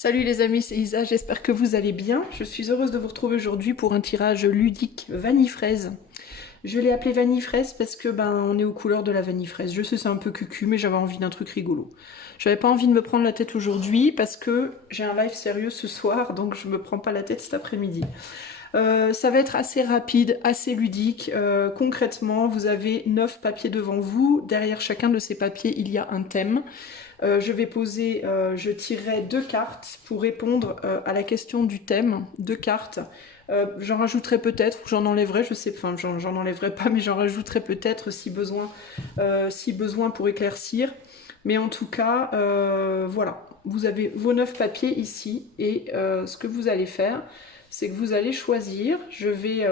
Salut les amis, c'est Isa, j'espère que vous allez bien. Je suis heureuse de vous retrouver aujourd'hui pour un tirage ludique vanille fraise. Je l'ai appelé vanille fraise parce que on est aux couleurs de la vanille fraise. Je sais c'est un peu cucu mais j'avais envie d'un truc rigolo. J'avais pas envie de me prendre la tête aujourd'hui parce que j'ai un live sérieux ce soir donc je me prends pas la tête cet après-midi. Ça va être assez rapide, assez ludique. Concrètement, vous avez 9 papiers devant vous. Derrière chacun de ces papiers, il y a un thème. Je tirerai 2 cartes pour répondre à la question du thème. 2 cartes. J'en rajouterai peut-être, ou j'en enlèverai, je sais, enfin j'en enlèverai pas, mais j'en rajouterai peut-être si besoin pour éclaircir. Mais en tout cas, voilà, vous avez vos 9 papiers ici et ce que vous allez faire, c'est que vous allez choisir. Je vais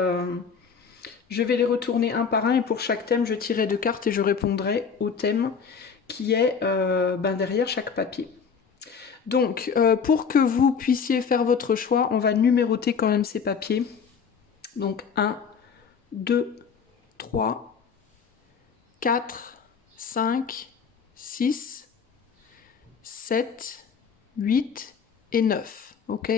les retourner un par un et pour chaque thème, je tirerai 2 cartes et je répondrai au thème qui est derrière chaque papier. Donc, pour que vous puissiez faire votre choix, on va numéroter quand même ces papiers. Donc, 1, 2, 3, 4, 5, 6, 7, 8 et 9. Ok ?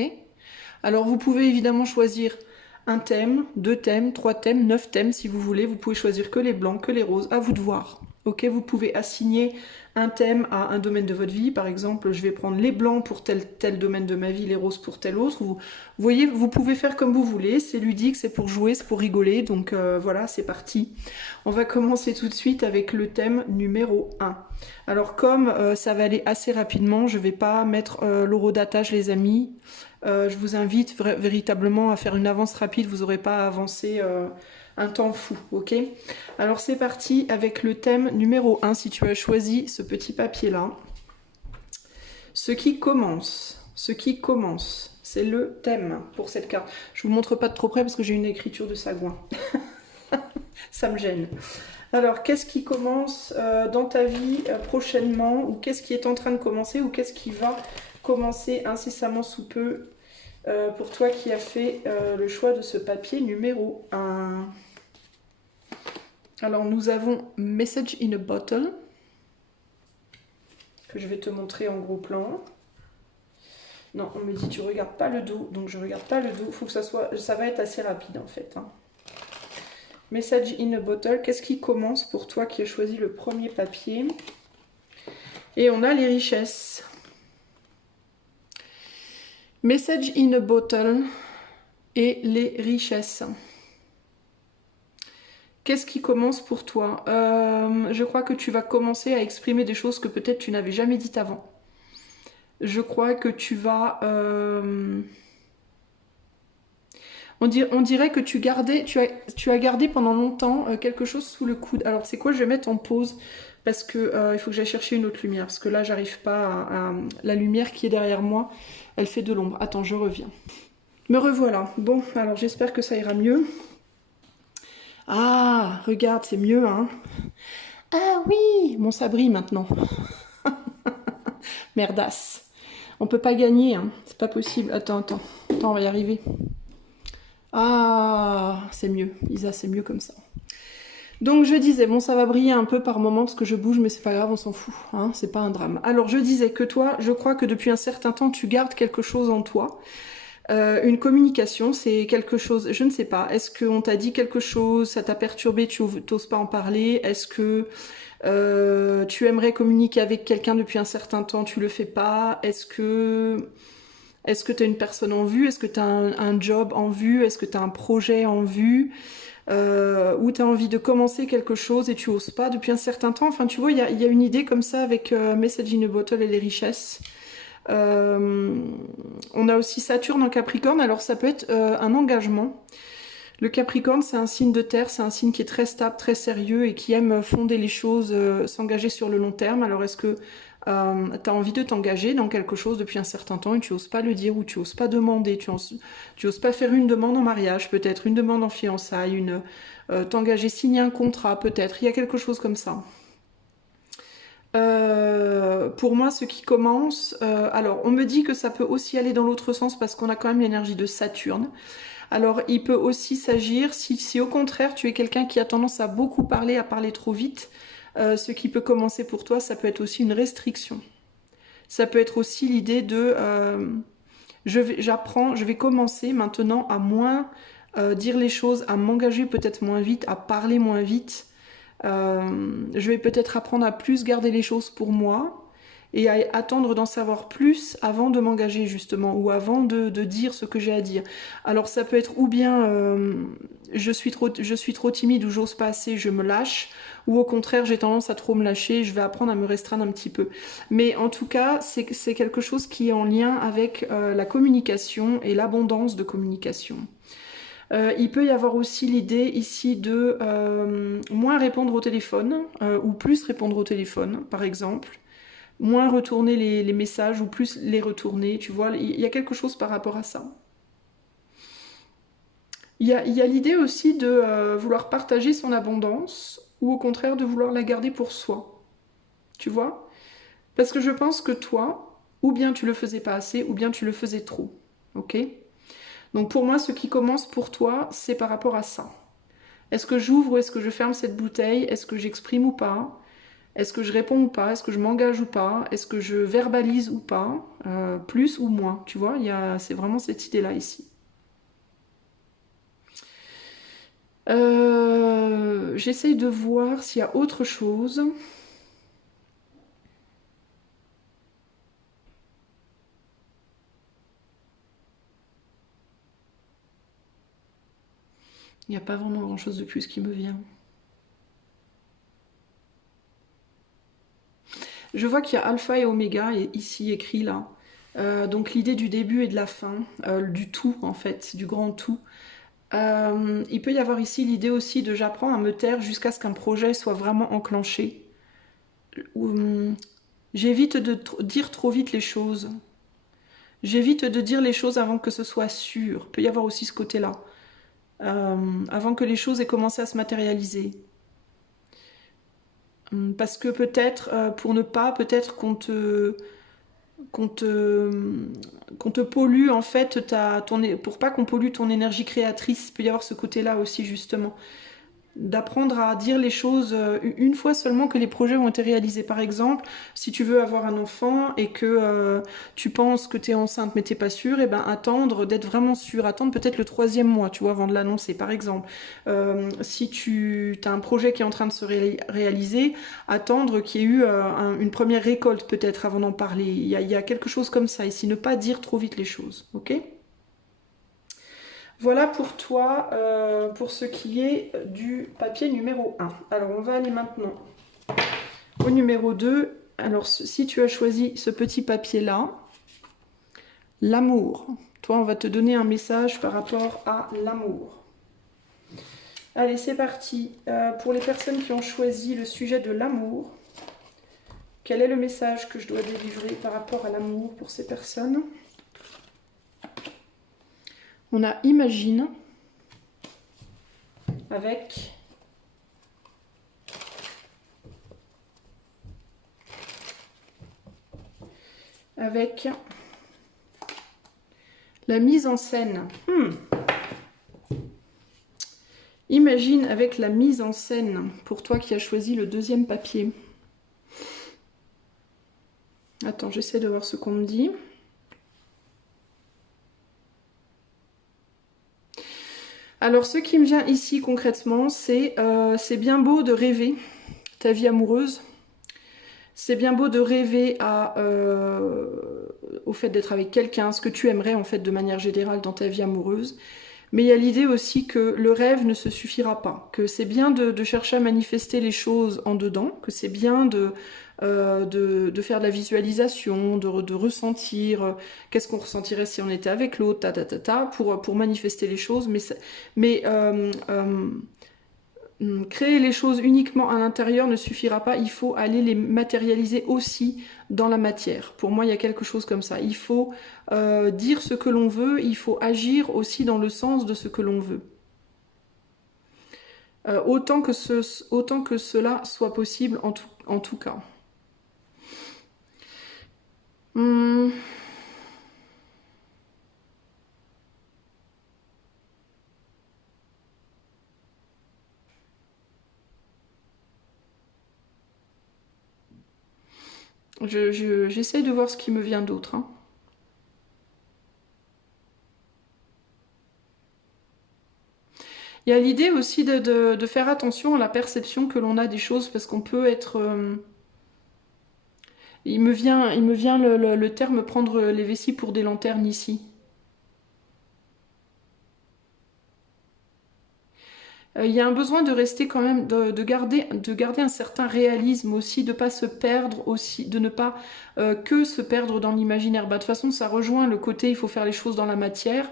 Alors, vous pouvez évidemment choisir un thème, 2 thèmes, 3 thèmes, 9 thèmes si vous voulez. Vous pouvez choisir que les blancs, que les roses, à vous de voir. Ok, vous pouvez assigner un thème à un domaine de votre vie. Par exemple, je vais prendre les blancs pour tel domaine de ma vie, les roses pour tel autre. Vous voyez, vous pouvez faire comme vous voulez. C'est ludique, c'est pour jouer, c'est pour rigoler. Donc voilà, c'est parti. On va commencer tout de suite avec le thème numéro 1. Alors comme ça va aller assez rapidement, je ne vais pas mettre l'horodatage les amis. Je vous invite véritablement à faire une avance rapide. Vous n'aurez pas à avancer un temps fou, ok? Alors c'est parti avec le thème numéro 1, si tu as choisi ce petit papier-là. Ce qui commence, c'est le thème pour cette carte. Je vous montre pas de trop près parce que j'ai une écriture de sagouin. Ça me gêne. Alors, qu'est-ce qui commence dans ta vie prochainement, ou qu'est-ce qui est en train de commencer, ou qu'est-ce qui va commencer incessamment sous peu pour toi qui as fait le choix de ce papier numéro 1. Alors nous avons Message in a Bottle, que je vais te montrer en gros plan. Non, on me dit tu regardes pas le dos, donc je regarde pas le dos. Faut que ça va être assez rapide en fait. Message in a Bottle, qu'est-ce qui commence pour toi qui as choisi le premier papier? Et on a les richesses. Message in a Bottle et les richesses. Qu'est-ce qui commence pour toi? Je crois que tu vas commencer à exprimer des choses que peut-être tu n'avais jamais dites avant. Je crois que tu vas... On dirait que tu as gardé pendant longtemps quelque chose sous le coude. Alors c'est quoi? Je vais mettre en pause parce que il faut que j'aille chercher une autre lumière. Parce que là, j'arrive pas la lumière qui est derrière moi, elle fait de l'ombre. Attends, je reviens. Me revoilà. Bon, alors j'espère que ça ira mieux. Ah, regarde, c'est mieux, hein. Ah oui, mon sabri maintenant. Merdasse. On peut pas gagner, hein. C'est pas possible. Attends, on va y arriver. Ah, c'est mieux. Isa, c'est mieux comme ça. Donc je disais, bon ça va briller un peu par moment parce que je bouge, mais c'est pas grave, on s'en fout, hein, c'est pas un drame. Alors je disais que toi, je crois que depuis un certain temps, tu gardes quelque chose en toi. Une communication, c'est quelque chose, je ne sais pas, est-ce qu'on t'a dit quelque chose, ça t'a perturbé, tu n'oses pas en parler, est-ce que tu aimerais communiquer avec quelqu'un depuis un certain temps, tu le fais pas, est-ce que tu as une personne en vue, est-ce que tu as un job en vue, est-ce que tu as un projet en vue, ou tu as envie de commencer quelque chose et tu oses pas depuis un certain temps, enfin tu vois, il y a une idée comme ça avec Message in a Bottle et les richesses. On a aussi Saturne en Capricorne, alors ça peut être un engagement. Le Capricorne, c'est un signe de terre, c'est un signe qui est très stable, très sérieux et qui aime fonder les choses, s'engager sur le long terme. Alors est-ce que tu as envie de t'engager dans quelque chose depuis un certain temps et tu n'oses pas le dire ou tu n'oses pas demander, tu n'oses pas faire une demande en mariage, peut-être une demande en fiançailles, t'engager, signer un contrat, peut-être, il y a quelque chose comme ça. Pour moi, ce qui commence... alors, on me dit que ça peut aussi aller dans l'autre sens parce qu'on a quand même l'énergie de Saturne. Alors, il peut aussi s'agir, si au contraire, tu es quelqu'un qui a tendance à beaucoup parler, à parler trop vite, ce qui peut commencer pour toi, ça peut être aussi une restriction. Ça peut être aussi l'idée de je vais commencer maintenant à moins dire les choses, à m'engager peut-être moins vite, à parler moins vite. Je vais peut-être apprendre à plus garder les choses pour moi et à attendre d'en savoir plus avant de m'engager justement ou avant de dire ce que j'ai à dire. Alors ça peut être ou bien je suis trop timide ou j'ose pas assez, je me lâche, ou au contraire j'ai tendance à trop me lâcher, je vais apprendre à me restreindre un petit peu. Mais en tout cas c'est quelque chose qui est en lien avec la communication et l'abondance de communication. Il peut y avoir aussi l'idée ici de moins répondre au téléphone ou plus répondre au téléphone, par exemple. Moins retourner les messages ou plus les retourner, tu vois. Il y a quelque chose par rapport à ça. Il y a l'idée aussi de vouloir partager son abondance ou au contraire de vouloir la garder pour soi. Tu vois? Parce que je pense que toi, ou bien tu le faisais pas assez, ou bien tu le faisais trop. Ok? Donc pour moi, ce qui commence pour toi, c'est par rapport à ça. Est-ce que j'ouvre ou est-ce que je ferme cette bouteille? Est-ce que j'exprime ou pas? Est-ce que je réponds ou pas? Est-ce que je m'engage ou pas? Est-ce que je verbalise ou pas? Plus ou moins? Tu vois, c'est vraiment cette idée-là ici. J'essaye de voir s'il y a autre chose. Il n'y a pas vraiment grand-chose de plus qui me vient. Je vois qu'il y a alpha et oméga ici écrit là. Donc l'idée du début et de la fin, du tout en fait, du grand tout. Il peut y avoir ici l'idée aussi de j'apprends à me taire jusqu'à ce qu'un projet soit vraiment enclenché. J'évite de dire trop vite les choses. J'évite de dire les choses avant que ce soit sûr. Il peut y avoir aussi ce côté-là. Avant que les choses aient commencé à se matérialiser. Parce que peut-être, pour ne pas, peut-être qu'on te, qu'on te pollue en fait, pour pas qu'on pollue ton énergie créatrice. Il peut y avoir ce côté-là aussi justement. D'apprendre à dire les choses une fois seulement que les projets ont été réalisés. Par exemple, si tu veux avoir un enfant et que tu penses que tu es enceinte mais t'es pas sûre, et ben attendre d'être vraiment sûre, attendre peut-être le 3e mois, tu vois, avant de l'annoncer, par exemple. Si tu as un projet qui est en train de se réaliser, attendre qu'il y ait eu une première récolte peut-être avant d'en parler. Il y a quelque chose comme ça ici, ne pas dire trop vite les choses, ok? Voilà pour toi, pour ce qui est du papier numéro 1. Alors, on va aller maintenant au numéro 2. Alors, si tu as choisi ce petit papier-là, l'amour. Toi, on va te donner un message par rapport à l'amour. Allez, c'est parti. Pour les personnes qui ont choisi le sujet de l'amour, quel est le message que je dois délivrer par rapport à l'amour pour ces personnes? On a Imagine avec la mise en scène. Imagine avec la mise en scène, pour toi qui as choisi le 2e papier. Attends, j'essaie de voir ce qu'on me dit. Alors, ce qui me vient ici concrètement, c'est bien beau de rêver ta vie amoureuse. C'est bien beau de rêver au fait d'être avec quelqu'un, ce que tu aimerais en fait de manière générale dans ta vie amoureuse. Mais il y a l'idée aussi que le rêve ne se suffira pas, que c'est bien de chercher à manifester les choses en dedans, que c'est bien de faire de la visualisation, de ressentir qu'est-ce qu'on ressentirait si on était avec l'autre, pour manifester les choses. Créer les choses uniquement à l'intérieur ne suffira pas, il faut aller les matérialiser aussi dans la matière. Pour moi, il y a quelque chose comme ça. Il faut dire ce que l'on veut, il faut agir aussi dans le sens de ce que l'on veut. Autant que cela soit possible en tout cas. J'essaye de voir ce qui me vient d'autre. Hein. Il y a l'idée aussi de faire attention à la perception que l'on a des choses, parce qu'on peut être... il me vient le terme prendre les vessies pour des lanternes ici. Il y a un besoin de rester quand même, de garder un certain réalisme aussi, de ne pas se perdre aussi, de ne pas que se perdre dans l'imaginaire. Bah, de toute façon, ça rejoint le côté il faut faire les choses dans la matière,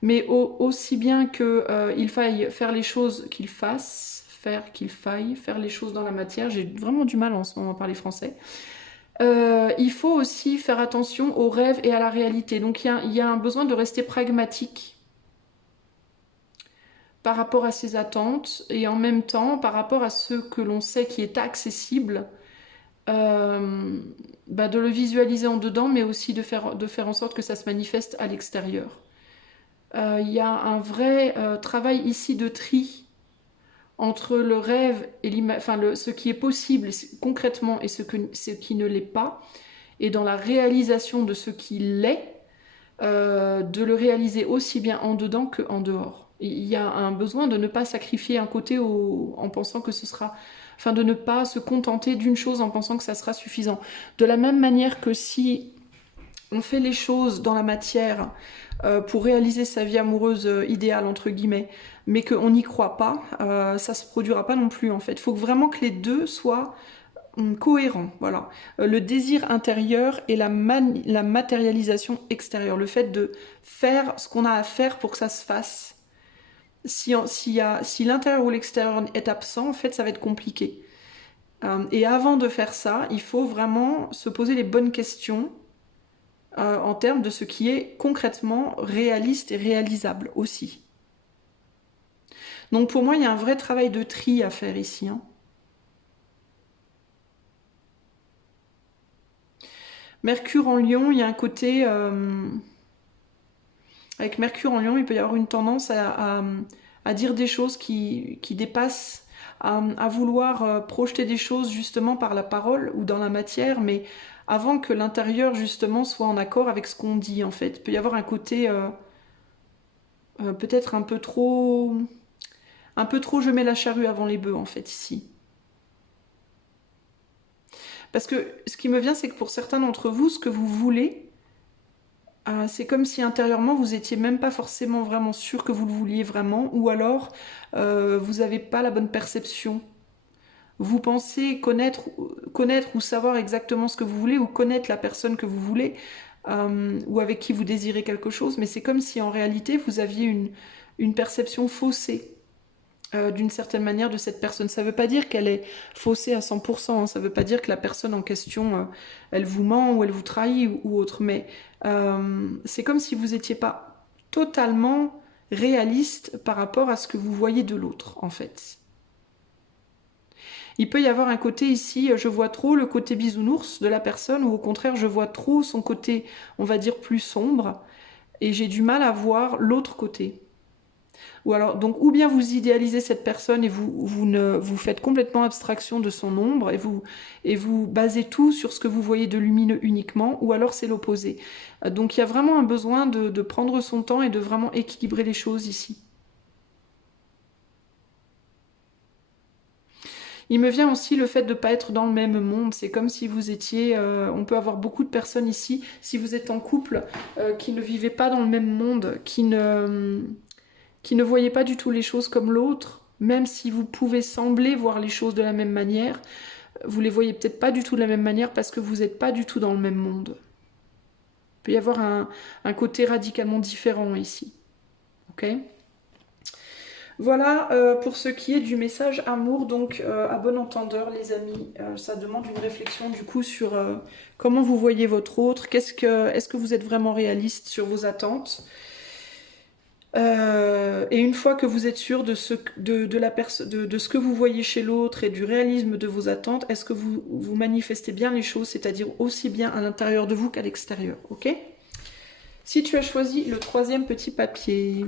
mais aussi bien qu'il faille faire les choses qu'il faille faire les choses dans la matière. J'ai vraiment du mal en ce moment à parler français. Il faut aussi faire attention aux rêves et à la réalité. Donc il y a un besoin de rester pragmatique par rapport à ses attentes et en même temps par rapport à ce que l'on sait qui est accessible, de le visualiser en dedans, mais aussi de faire en sorte que ça se manifeste à l'extérieur. Il y a un vrai travail ici de tri entre le rêve et ce qui est possible concrètement et ce qui ne l'est pas, et dans la réalisation de ce qui l'est, de le réaliser aussi bien en dedans qu'en dehors. Il y a un besoin de ne pas sacrifier un côté en pensant que ce sera... Enfin, de ne pas se contenter d'une chose en pensant que ça sera suffisant. De la même manière que si on fait les choses dans la matière pour réaliser sa vie amoureuse idéale, entre guillemets, mais qu'on n'y croit pas, ça se produira pas non plus, en fait. Il faut vraiment que les deux soient cohérent, voilà. Le désir intérieur et la matérialisation extérieure, le fait de faire ce qu'on a à faire pour que ça se fasse. Si l'intérieur ou l'extérieur est absent, en fait, ça va être compliqué. Et avant de faire ça, il faut vraiment se poser les bonnes questions en termes de ce qui est concrètement réaliste et réalisable aussi. Donc pour moi, il y a un vrai travail de tri à faire ici, hein. Mercure en Lion, il y a un côté... avec Mercure en Lion, il peut y avoir une tendance à dire des choses qui dépassent, à vouloir projeter des choses justement par la parole ou dans la matière, mais avant que l'intérieur justement soit en accord avec ce qu'on dit, en fait. Il peut y avoir un côté peut-être un peu trop je mets la charrue avant les bœufs, en fait, ici. Parce que ce qui me vient, c'est que pour certains d'entre vous, ce que vous voulez, c'est comme si intérieurement, vous étiez même pas forcément vraiment sûr que vous le vouliez vraiment, ou alors vous n'avez pas la bonne perception. Vous pensez connaître ou savoir exactement ce que vous voulez, ou connaître la personne que vous voulez, ou avec qui vous désirez quelque chose, mais c'est comme si en réalité, vous aviez une perception faussée. D'une certaine manière de cette personne. Ça ne veut pas dire qu'elle est faussée à 100%, hein. Ça ne veut pas dire que la personne en question, elle vous ment ou elle vous trahit ou autre, mais c'est comme si vous n'étiez pas totalement réaliste par rapport à ce que vous voyez de l'autre, en fait. Il peut y avoir un côté ici, je vois trop le côté bisounours de la personne, ou au contraire, je vois trop son côté, on va dire, plus sombre, et j'ai du mal à voir l'autre côté. Ou alors, donc, ou bien vous idéalisez cette personne et vous faites complètement abstraction de son ombre et vous basez tout sur ce que vous voyez de lumineux uniquement, ou alors c'est l'opposé. Donc il y a vraiment un besoin de prendre son temps et de vraiment équilibrer les choses ici. Il me vient aussi le fait de ne pas être dans le même monde. C'est comme si vous étiez... on peut avoir beaucoup de personnes ici, si vous êtes en couple, qui ne vivaient pas dans le même monde, qui ne voyez pas du tout les choses comme l'autre, même si vous pouvez sembler voir les choses de la même manière, vous les voyez peut-être pas du tout de la même manière parce que vous n'êtes pas du tout dans le même monde. Il peut y avoir un côté radicalement différent ici. Ok ? Voilà pour ce qui est du message amour, donc à bon entendeur les amis, ça demande une réflexion du coup sur comment vous voyez votre autre, est-ce que vous êtes vraiment réaliste sur vos attentes ? Et une fois que vous êtes sûr de ce que vous voyez chez l'autre et du réalisme de vos attentes, est-ce que vous manifestez bien les choses, c'est-à-dire aussi bien à l'intérieur de vous qu'à l'extérieur, ok ? Si tu as choisi le troisième petit papier,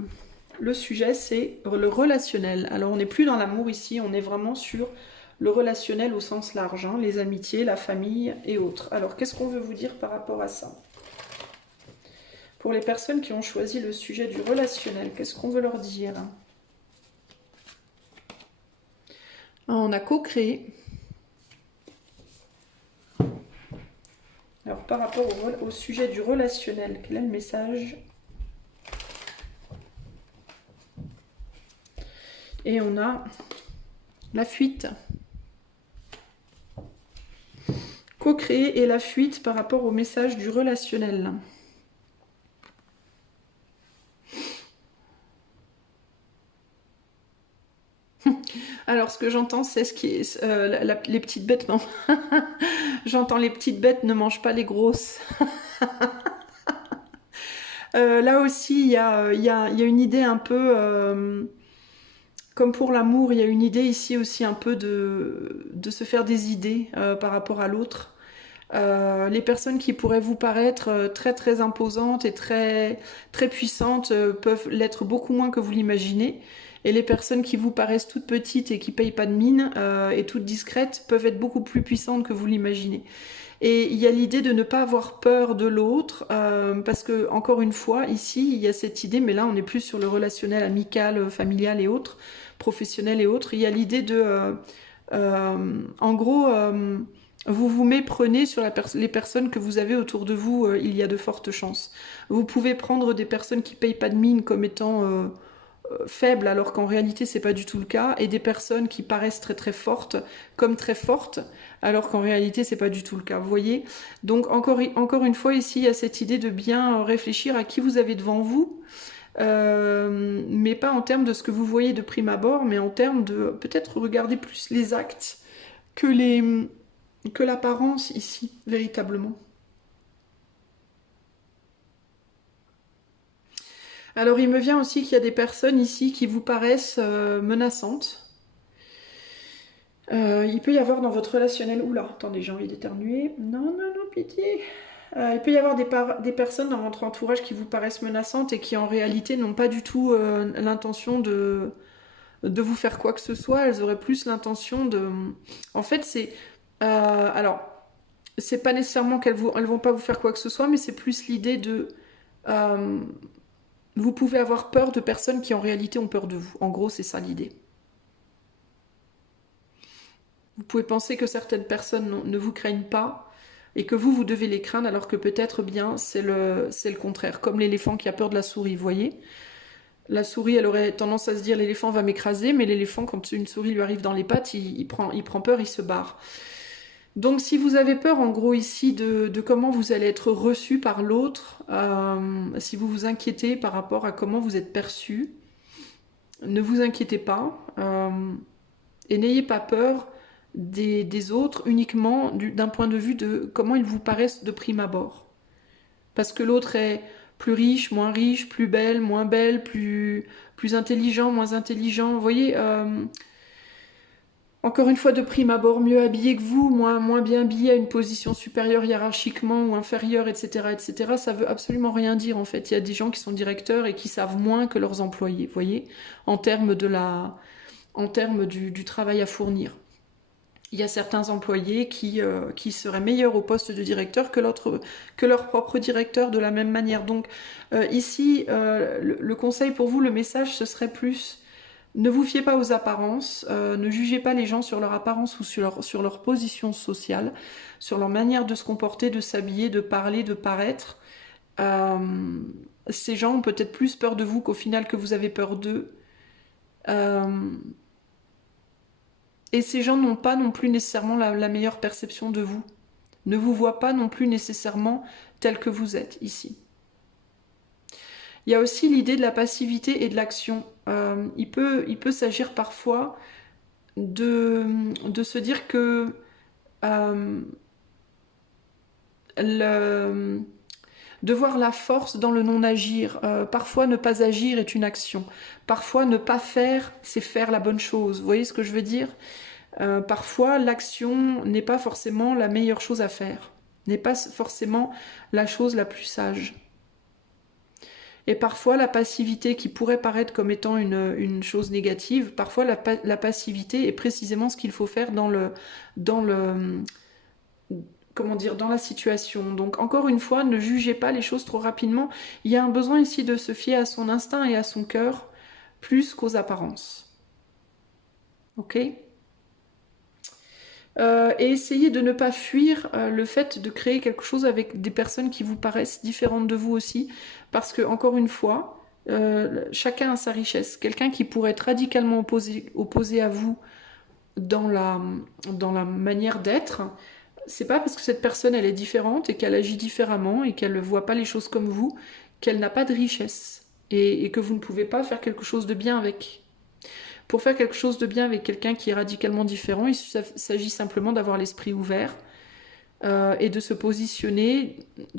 le sujet c'est le relationnel. Alors on n'est plus dans l'amour ici, on est vraiment sur le relationnel au sens large, hein, les amitiés, la famille et autres. Alors, qu'est-ce qu'on veut vous dire par rapport à ça? Pour les personnes qui ont choisi le sujet du relationnel, qu'est-ce qu'on veut leur dire? On a co-créé. Alors, par rapport au sujet du relationnel, quel est le message? Et on a la fuite. Co-créer et la fuite par rapport au message du relationnel. Alors, ce que j'entends, c'est ce qui est les petites bêtes. Non, j'entends les petites bêtes ne mangent pas les grosses. Là aussi, il y a une idée un peu, comme pour l'amour, il y a une idée ici aussi un peu de se faire des idées par rapport à l'autre. Les personnes qui pourraient vous paraître très très imposantes et très, très puissantes peuvent l'être beaucoup moins que vous l'imaginez. Et les personnes qui vous paraissent toutes petites et qui payent pas de mine et toutes discrètes peuvent être beaucoup plus puissantes que vous l'imaginez. Et il y a l'idée de ne pas avoir peur de l'autre, parce que, encore une fois, ici, il y a cette idée, mais là, on est plus sur le relationnel amical, familial et autres, professionnel et autres. Il y a l'idée de, en gros, vous vous méprenez sur les personnes que vous avez autour de vous, il y a de fortes chances. Vous pouvez prendre des personnes qui payent pas de mine comme étant faibles, alors qu'en réalité c'est pas du tout le cas, et des personnes qui paraissent très très fortes comme très fortes, alors qu'en réalité c'est pas du tout le cas, vous voyez. Donc encore une fois ici il y a cette idée de bien réfléchir à qui vous avez devant vous, mais pas en termes de ce que vous voyez de prime abord, mais en termes de peut-être regarder plus les actes que l'apparence ici, véritablement. Alors il me vient aussi qu'il y a des personnes ici qui vous paraissent menaçantes. Il peut y avoir dans votre relationnel... Oula, attendez, j'ai envie d'éternuer. Non, non, non, pitié. Il peut y avoir des personnes dans votre entourage qui vous paraissent menaçantes et qui en réalité n'ont pas du tout l'intention de vous faire quoi que ce soit. Elles auraient plus l'intention de... En fait, c'est... alors, c'est pas nécessairement elles vont pas vous faire quoi que ce soit, mais c'est plus l'idée de... vous pouvez avoir peur de personnes qui en réalité ont peur de vous. En gros, c'est ça l'idée. Vous pouvez penser que certaines personnes ne vous craignent pas et que vous devez les craindre alors que peut-être bien c'est le contraire. Comme l'éléphant qui a peur de la souris, vous voyez. La souris, elle aurait tendance à se dire l'éléphant va m'écraser, mais l'éléphant, quand une souris lui arrive dans les pattes, il prend peur, il se barre. Donc si vous avez peur en gros ici de comment vous allez être reçu par l'autre, si vous vous inquiétez par rapport à comment vous êtes perçu, ne vous inquiétez pas et n'ayez pas peur des autres uniquement d'un point de vue de comment ils vous paraissent de prime abord. Parce que l'autre est plus riche, plus belle, plus intelligent, moins intelligent. Vous voyez, encore une fois, de prime abord, mieux habillé que vous, moins bien habillé, à une position supérieure hiérarchiquement ou inférieure, etc., etc. Ça veut absolument rien dire, en fait. Il y a des gens qui sont directeurs et qui savent moins que leurs employés, vous voyez, en termes du travail à fournir. Il y a certains employés qui seraient meilleurs au poste de directeur que leur propre directeur de la même manière. Donc ici, le conseil pour vous, le message, ce serait plus, ne vous fiez pas aux apparences, ne jugez pas les gens sur leur apparence ou sur leur position sociale, sur leur manière de se comporter, de s'habiller, de parler, de paraître. Ces gens ont peut-être plus peur de vous qu'au final que vous avez peur d'eux. Et ces gens n'ont pas non plus nécessairement la meilleure perception de vous. Ne vous voient pas non plus nécessairement tel que vous êtes ici. Il y a aussi l'idée de la passivité et de l'action. Il peut s'agir parfois de se dire que de voir la force dans le non-agir. Parfois, ne pas agir est une action. Parfois, ne pas faire, c'est faire la bonne chose. Vous voyez ce que je veux dire ? Parfois, l'action n'est pas forcément la meilleure chose à faire, n'est pas forcément la chose la plus sage. Et parfois, la passivité qui pourrait paraître comme étant une chose négative, parfois la passivité est précisément ce qu'il faut faire dans le, comment dire, dans la situation. Donc, encore une fois, ne jugez pas les choses trop rapidement. Il y a un besoin ici de se fier à son instinct et à son cœur, plus qu'aux apparences. Ok ? Et essayez de ne pas fuir le fait de créer quelque chose avec des personnes qui vous paraissent différentes de vous aussi, parce que, encore une fois, chacun a sa richesse. Quelqu'un qui pourrait être radicalement opposé à vous dans la manière d'être, c'est pas parce que cette personne elle est différente et qu'elle agit différemment et qu'elle ne voit pas les choses comme vous, qu'elle n'a pas de richesse et que vous ne pouvez pas faire quelque chose de bien avec. Pour faire quelque chose de bien avec quelqu'un qui est radicalement différent, il s'agit simplement d'avoir l'esprit ouvert et de se positionner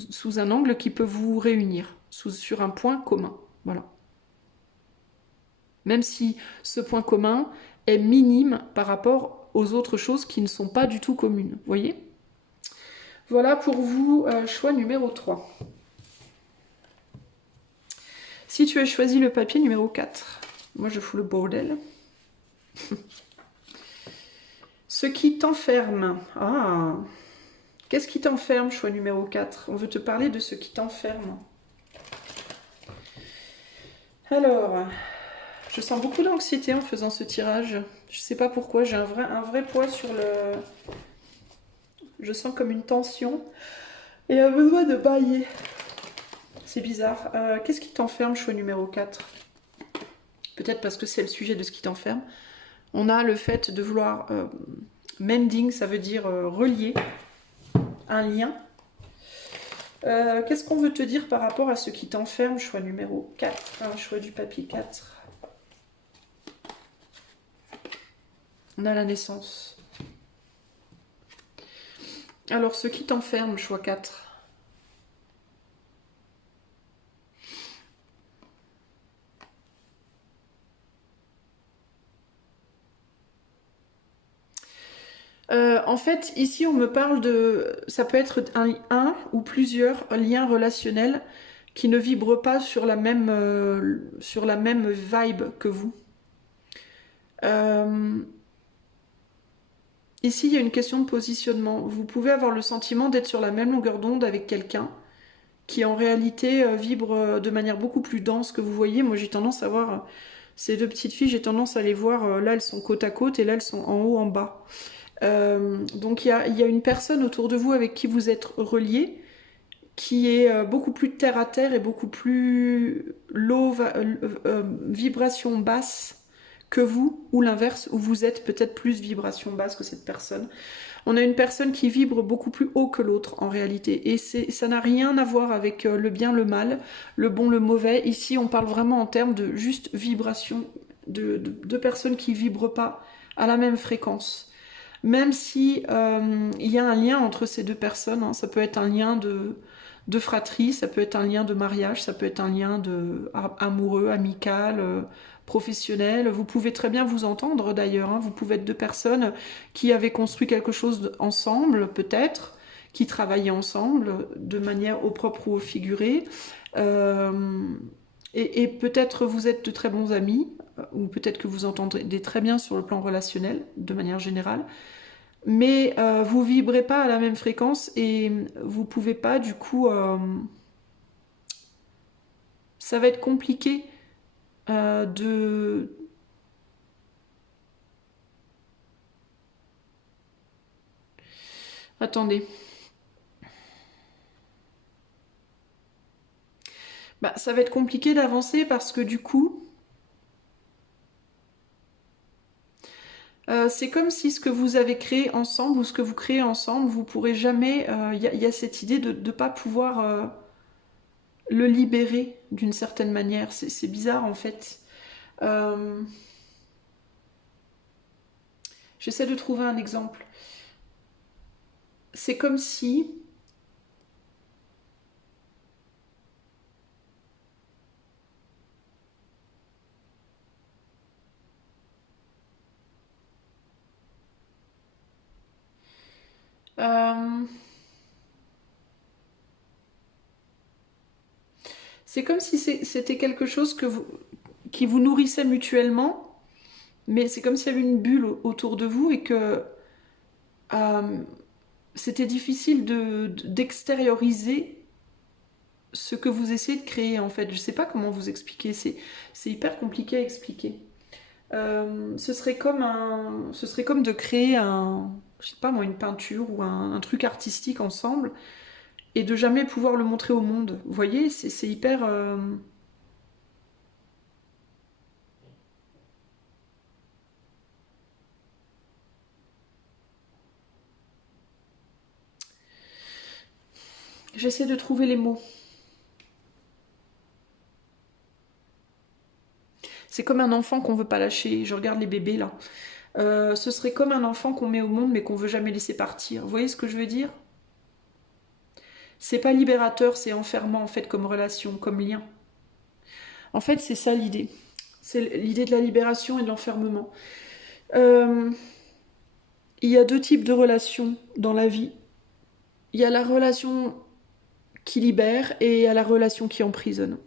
sous un angle qui peut vous réunir, sur un point commun. Voilà. Même si ce point commun est minime par rapport aux autres choses qui ne sont pas du tout communes. Vous voyez ? Voilà pour vous, choix numéro 3. Si tu as choisi le papier numéro 4, moi je fous le bordel. Ce qui t'enferme. Ah, qu'est-ce qui t'enferme, choix numéro 4? On veut te parler de ce qui t'enferme. Alors, je sens beaucoup d'anxiété en faisant ce tirage. Je sais pas pourquoi, j'ai un vrai poids sur le... Je sens comme une tension et un besoin de bailler. C'est bizarre. Qu'est-ce qui t'enferme, choix numéro 4? Peut-être parce que c'est le sujet de ce qui t'enferme. On a le fait de vouloir... mending, ça veut dire relier un lien. Qu'est-ce qu'on veut te dire par rapport à ce qui t'enferme, choix numéro 4, choix du papier 4. On a la naissance. Alors, ce qui t'enferme, choix 4. En fait, ici, on me parle de... Ça peut être un ou plusieurs liens relationnels qui ne vibrent pas sur la même vibe que vous. Ici, il y a une question de positionnement. Vous pouvez avoir le sentiment d'être sur la même longueur d'onde avec quelqu'un qui, en réalité, vibre de manière beaucoup plus dense que vous voyez. Moi, j'ai tendance à voir ces deux petites filles, j'ai tendance à les voir, là, elles sont côte à côte et là, elles sont en haut, en bas. Donc il y a une personne autour de vous avec qui vous êtes relié, qui est beaucoup plus terre à terre et beaucoup plus vibration basse que vous, ou l'inverse, où vous êtes peut-être plus vibration basse que cette personne. On a une personne qui vibre beaucoup plus haut que l'autre en réalité, et ça n'a rien à voir avec le bien, le mal, le bon, le mauvais. Ici on parle vraiment en termes de juste vibration, de personnes qui vibrent pas à la même fréquence. Même si il y a un lien entre ces deux personnes, hein, ça peut être un lien de fratrie, ça peut être un lien de mariage, ça peut être un lien amoureux, amical, professionnel. Vous pouvez très bien vous entendre d'ailleurs, hein, vous pouvez être deux personnes qui avaient construit quelque chose ensemble, peut-être, qui travaillaient ensemble de manière au propre ou au figuré. Et peut-être vous êtes de très bons amis, ou peut-être que vous entendez très bien sur le plan relationnel, de manière générale, mais vous vibrez pas à la même fréquence et vous pouvez pas, du coup, ça va être compliqué de... Attendez. Bah, ça va être compliqué d'avancer parce que du coup, c'est comme si ce que vous avez créé ensemble ou ce que vous créez ensemble, vous pourrez jamais... y a cette idée de ne pas pouvoir le libérer d'une certaine manière. C'est bizarre en fait. J'essaie de trouver un exemple. C'est comme si... C'est comme si c'était quelque chose qui vous nourrissait mutuellement, mais c'est comme s'il y avait une bulle autour de vous et que euh, c'était difficile d'extérioriser ce que vous essayez de créer en fait. Je sais pas comment vous expliquer, c'est hyper compliqué à expliquer. Ce serait comme de créer je sais pas moi, une peinture ou un truc artistique ensemble et de jamais pouvoir le montrer au monde. Vous voyez, c'est hyper. J'essaie de trouver les mots. C'est comme un enfant qu'on veut pas lâcher. Je regarde les bébés là. Ce serait comme un enfant qu'on met au monde mais qu'on veut jamais laisser partir. Vous voyez ce que je veux dire? C'est pas libérateur, c'est enfermant en fait comme relation, comme lien. En fait, c'est ça l'idée. C'est l'idée de la libération et de l'enfermement. Euh, il y a deux types de relations dans la vie. Il y a la relation qui libère et il y a la relation qui emprisonne.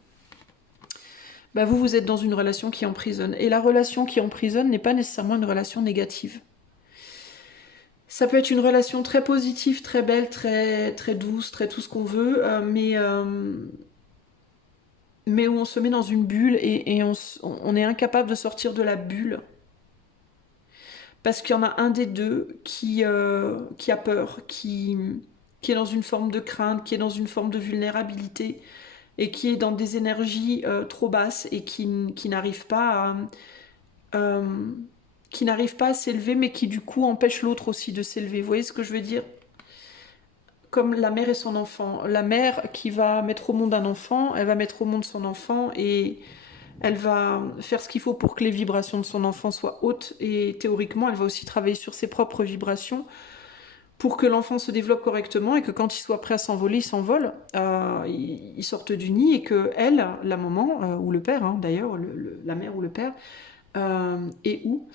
Bah vous, vous êtes dans une relation qui emprisonne. Et la relation qui emprisonne n'est pas nécessairement une relation négative. Ça peut être une relation très positive, très belle, très, très douce, très tout ce qu'on veut, mais où on se met dans une bulle et on est incapable de sortir de la bulle parce qu'il y en a un des deux qui a peur, qui est dans une forme de crainte, qui est dans une forme de vulnérabilité et qui est dans des énergies trop basses et qui n'arrive pas euh, qui n'arrive pas à s'élever mais qui du coup empêche l'autre aussi de s'élever. Vous voyez ce que je veux dire? Comme la mère et son enfant. La mère qui va mettre au monde un enfant, elle va mettre au monde son enfant et elle va faire ce qu'il faut pour que les vibrations de son enfant soient hautes et théoriquement, elle va aussi travailler sur ses propres vibrations pour que l'enfant se développe correctement et que quand il soit prêt à s'envoler, il s'envole, il sorte du nid et que elle, la maman ou le père, hein, d'ailleurs, la mère ou le père, et où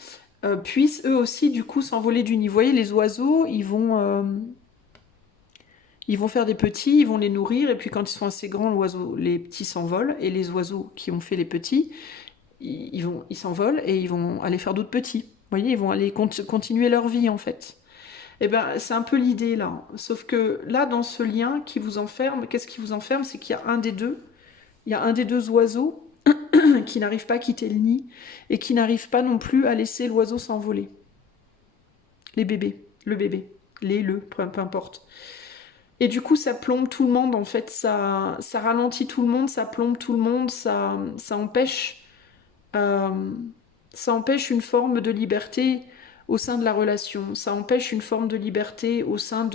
puissent eux aussi du coup s'envoler du nid. Vous voyez, les oiseaux, ils vont faire des petits, ils vont les nourrir, et puis quand ils sont assez grands, les petits s'envolent, et les oiseaux qui ont fait les petits, ils s'envolent et ils vont aller faire d'autres petits. Vous voyez, ils vont aller continuer leur vie en fait. Et ben c'est un peu l'idée là. Sauf que là, dans ce lien qui vous enferme, qu'est-ce qui vous enferme? C'est qu'il y a un des deux, il y a un des deux oiseaux qui n'arrive pas à quitter le nid et qui n'arrive pas non plus à laisser l'oiseau s'envoler. Les bébés, le bébé, peu importe. Et du coup, ça plombe tout le monde, en fait. Ça ralentit tout le monde, ça plombe tout le monde, euh, ça empêche une forme de liberté au sein de la relation. Ça empêche une forme de liberté au sein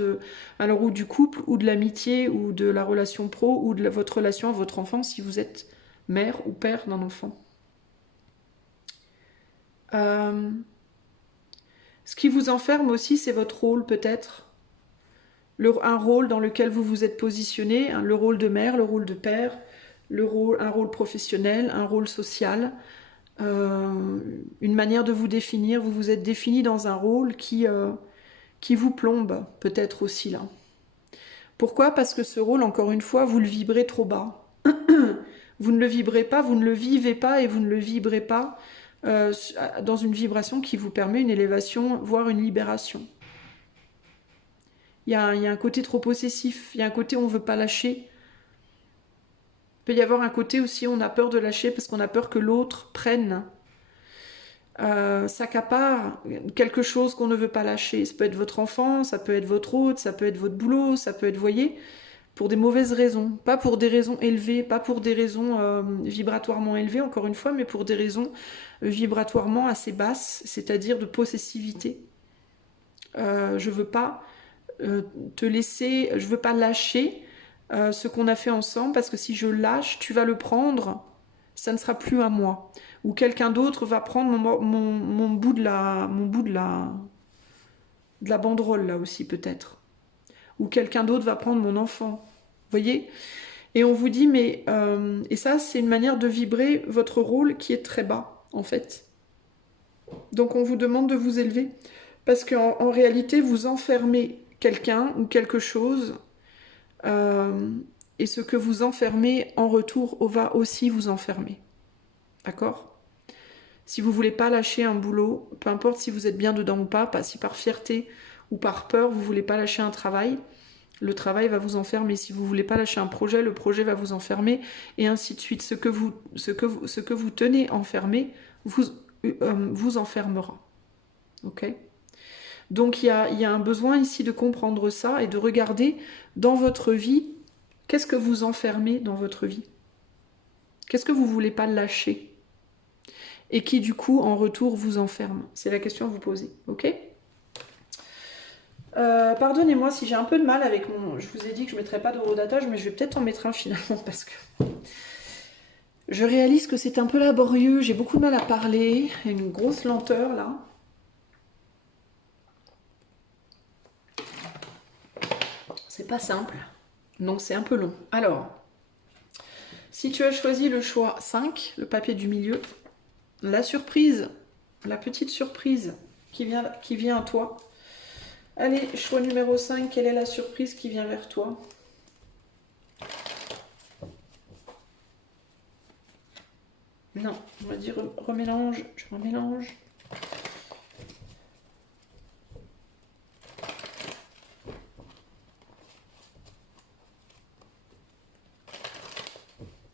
alors, ou du couple, ou de l'amitié, ou de la relation pro, ou de votre relation à votre enfant, si vous êtes mère ou père d'un enfant. Euh, ce qui vous enferme aussi, c'est votre rôle, peut-être. Un rôle dans lequel vous vous êtes positionné, le rôle de mère, le rôle de père, un rôle professionnel, un rôle social, une manière de vous définir. Vous vous êtes défini dans un rôle qui vous plombe, peut-être aussi là. Pourquoi? Parce que ce rôle, encore une fois, vous le vibrez trop bas. Vous ne le vibrez pas, vous ne le vivez pas et vous ne le vibrez pas dans une vibration qui vous permet une élévation, voire une libération. Il y a un côté trop possessif, il y a un côté où on ne veut pas lâcher. Il peut y avoir un côté aussi où on a peur de lâcher parce qu'on a peur que l'autre prenne, s'accapare quelque chose qu'on ne veut pas lâcher. Ça peut être votre enfant, ça peut être votre hôte, ça peut être votre boulot, ça peut être, voyez, pour des mauvaises raisons. Pas pour des raisons élevées, pas pour des raisons vibratoirement élevées, encore une fois, mais pour des raisons vibratoirement assez basses, c'est-à-dire de possessivité. Je veux pas te laisser, je veux pas lâcher ce qu'on a fait ensemble parce que si je lâche, tu vas le prendre, ça ne sera plus à moi. Ou quelqu'un d'autre va prendre mon bout de la banderole là aussi peut-être. Ou quelqu'un d'autre va prendre mon enfant. Vous voyez? Et on vous dit mais et ça c'est une manière de vibrer votre rôle qui est très bas en fait. Donc on vous demande de vous élever parce qu'en réalité vous enfermez quelqu'un ou quelque chose Et ce que vous enfermez en retour va aussi vous enfermer. D'accord? Si vous voulez pas lâcher un boulot, peu importe si vous êtes bien dedans ou pas, si par fierté ou par peur, vous voulez pas lâcher un travail, le travail va vous enfermer. Si vous voulez pas lâcher un projet, le projet va vous enfermer, et ainsi de suite. Ce que vous tenez enfermé vous enfermera. Ok? Donc il y a un besoin ici de comprendre ça et de regarder dans votre vie, qu'est-ce que vous enfermez dans votre vie? Qu'est-ce que vous voulez pas lâcher? Et qui du coup en retour vous enferme? C'est la question à vous poser. Ok? Pardonnez-moi si j'ai un peu de mal avec mon... Je vous ai dit que je ne mettrais pas d'horodatage, mais je vais peut-être en mettre un finalement parce que je réalise que c'est un peu laborieux. J'ai beaucoup de mal à parler. Il y a une grosse lenteur là. C'est pas simple. Non, c'est un peu long. Alors, si tu as choisi le choix 5, le papier du milieu, la surprise, la petite surprise qui vient à toi. Allez, choix numéro 5, quelle est la surprise qui vient vers toi? Non, on va dire remélange, je remélange.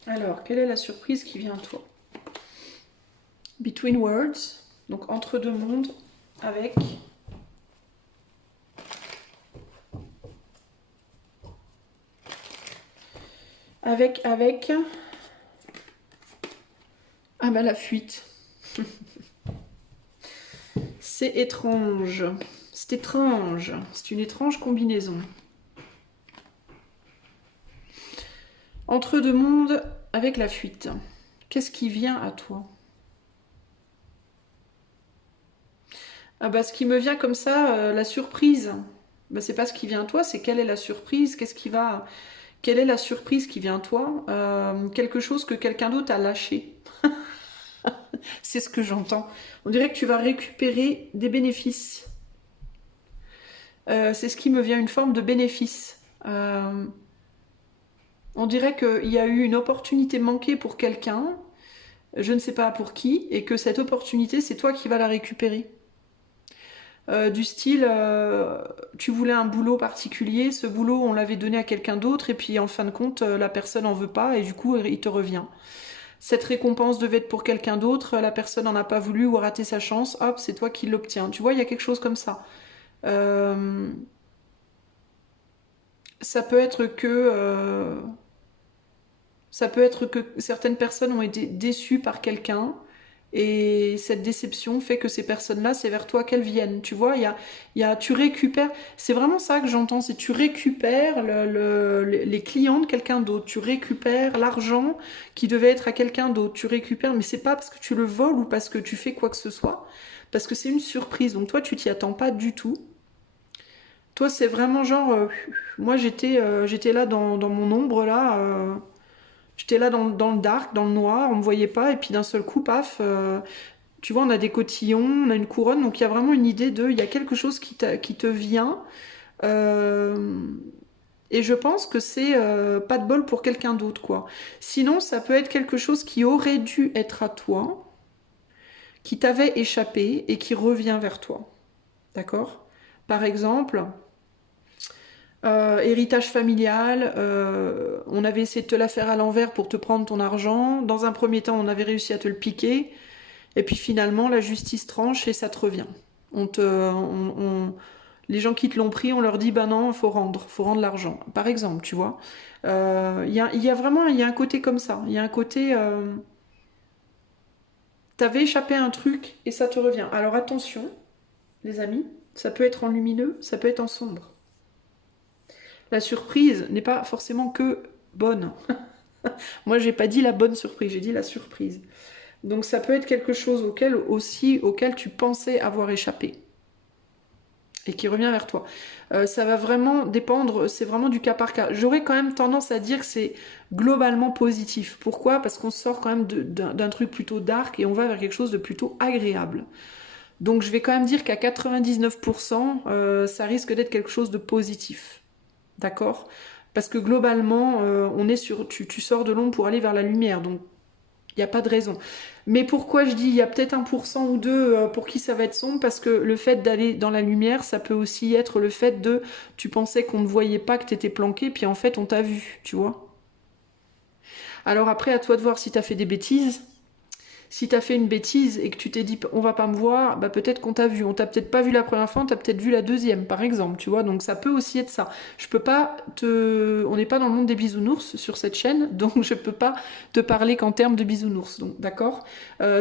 Alors, quelle est la surprise qui vient à toi? Between Words, donc entre deux mondes, avec... Ah bah la fuite. C'est étrange. C'est étrange. C'est une étrange combinaison. Entre deux mondes avec la fuite. Qu'est-ce qui vient à toi? Ah bah ce qui me vient comme ça, la surprise. Bah c'est pas ce qui vient à toi, c'est quelle est la surprise? Quelle est la surprise qui vient à toi? Quelque chose que quelqu'un d'autre a lâché. C'est ce que j'entends. On dirait que tu vas récupérer des bénéfices. C'est ce qui me vient, une forme de bénéfice. On dirait qu'il y a eu une opportunité manquée pour quelqu'un, je ne sais pas pour qui, et que cette opportunité, c'est toi qui vas la récupérer. Du style, tu voulais un boulot particulier, ce boulot, on l'avait donné à quelqu'un d'autre, et puis en fin de compte, la personne n'en veut pas, et du coup, il te revient. Cette récompense devait être pour quelqu'un d'autre, la personne n'en a pas voulu ou a raté sa chance, hop, c'est toi qui l'obtiens. Tu vois, il y a quelque chose comme ça. Ça peut être que... ça peut être que certaines personnes ont été déçues par quelqu'un, et cette déception fait que ces personnes-là, c'est vers toi qu'elles viennent. Tu vois, tu récupères, c'est vraiment ça que j'entends, c'est tu récupères les clients de quelqu'un d'autre, tu récupères l'argent qui devait être à quelqu'un d'autre, tu récupères, mais c'est pas parce que tu le voles ou parce que tu fais quoi que ce soit, parce que c'est une surprise, donc toi tu t'y attends pas du tout. Toi c'est vraiment genre, moi j'étais là dans mon ombre là, j'étais là dans le dark, dans le noir, on me voyait pas, et puis d'un seul coup, paf, tu vois, on a des cotillons, on a une couronne, donc il y a vraiment une idée il y a quelque chose qui te vient, euh, et je pense que c'est pas de bol pour quelqu'un d'autre, quoi. Sinon, ça peut être quelque chose qui aurait dû être à toi, qui t'avait échappé et qui revient vers toi. D'accord? Par exemple, héritage familial, on avait essayé de te la faire à l'envers pour te prendre ton argent. Dans un premier temps, on avait réussi à te le piquer. Et puis finalement, la justice tranche et ça te revient. Les gens qui te l'ont pris, on leur dit, bah non, faut rendre l'argent. Par exemple, tu vois. Il y a vraiment, il y a un côté comme ça. Il y a un côté, t'avais échappé à un truc et ça te revient. Alors attention, les amis, ça peut être en lumineux, ça peut être en sombre. La surprise n'est pas forcément que bonne. Moi, j'ai pas dit la bonne surprise, j'ai dit la surprise. Donc ça peut être quelque chose auquel tu pensais avoir échappé et qui revient vers toi. Ça va vraiment dépendre, c'est vraiment du cas par cas. J'aurais quand même tendance à dire que c'est globalement positif. Pourquoi? Parce qu'on sort quand même d'un truc plutôt dark et on va vers quelque chose de plutôt agréable. Donc je vais quand même dire qu'à 99%, ça risque d'être quelque chose de positif. D'accord? Parce que globalement, on est sur, tu sors de l'ombre pour aller vers la lumière, donc il n'y a pas de raison. Mais pourquoi je dis il y a peut-être 1% ou 2 pour qui ça va être sombre? Parce que le fait d'aller dans la lumière, ça peut aussi être le fait de tu pensais qu'on ne voyait pas, que tu étais planqué, puis en fait on t'a vu, tu vois. Alors après, à toi de voir si tu as fait des bêtises. Si t'as fait une bêtise et que tu t'es dit on va pas me voir, bah peut-être qu'on t'a vu. On t'a peut-être pas vu la première fois, on t'a peut-être vu la deuxième, par exemple, tu vois. Donc ça peut aussi être ça. Je peux pas te. On n'est pas dans le monde des bisounours sur cette chaîne, donc je peux pas te parler qu'en termes de bisounours. Donc d'accord.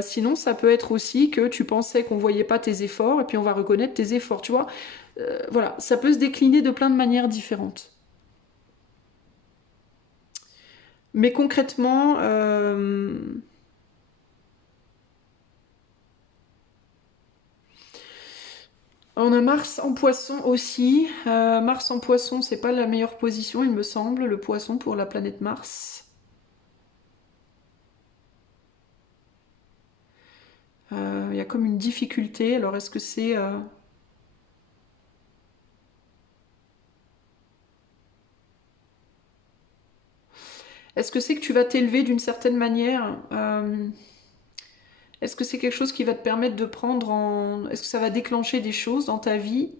Sinon, ça peut être aussi que tu pensais qu'on voyait pas tes efforts et puis on va reconnaître tes efforts, tu vois. Voilà, ça peut se décliner de plein de manières différentes. Mais concrètement, on a Mars en poisson aussi. Mars en poisson, c'est pas la meilleure position, il me semble, le poisson pour la planète Mars. Il y a comme une difficulté. Alors, est-ce que c'est. Est-ce que c'est que tu vas t'élever d'une certaine manière? Est-ce que c'est quelque chose qui va te permettre de prendre en. Est-ce que ça va déclencher des choses dans ta vie?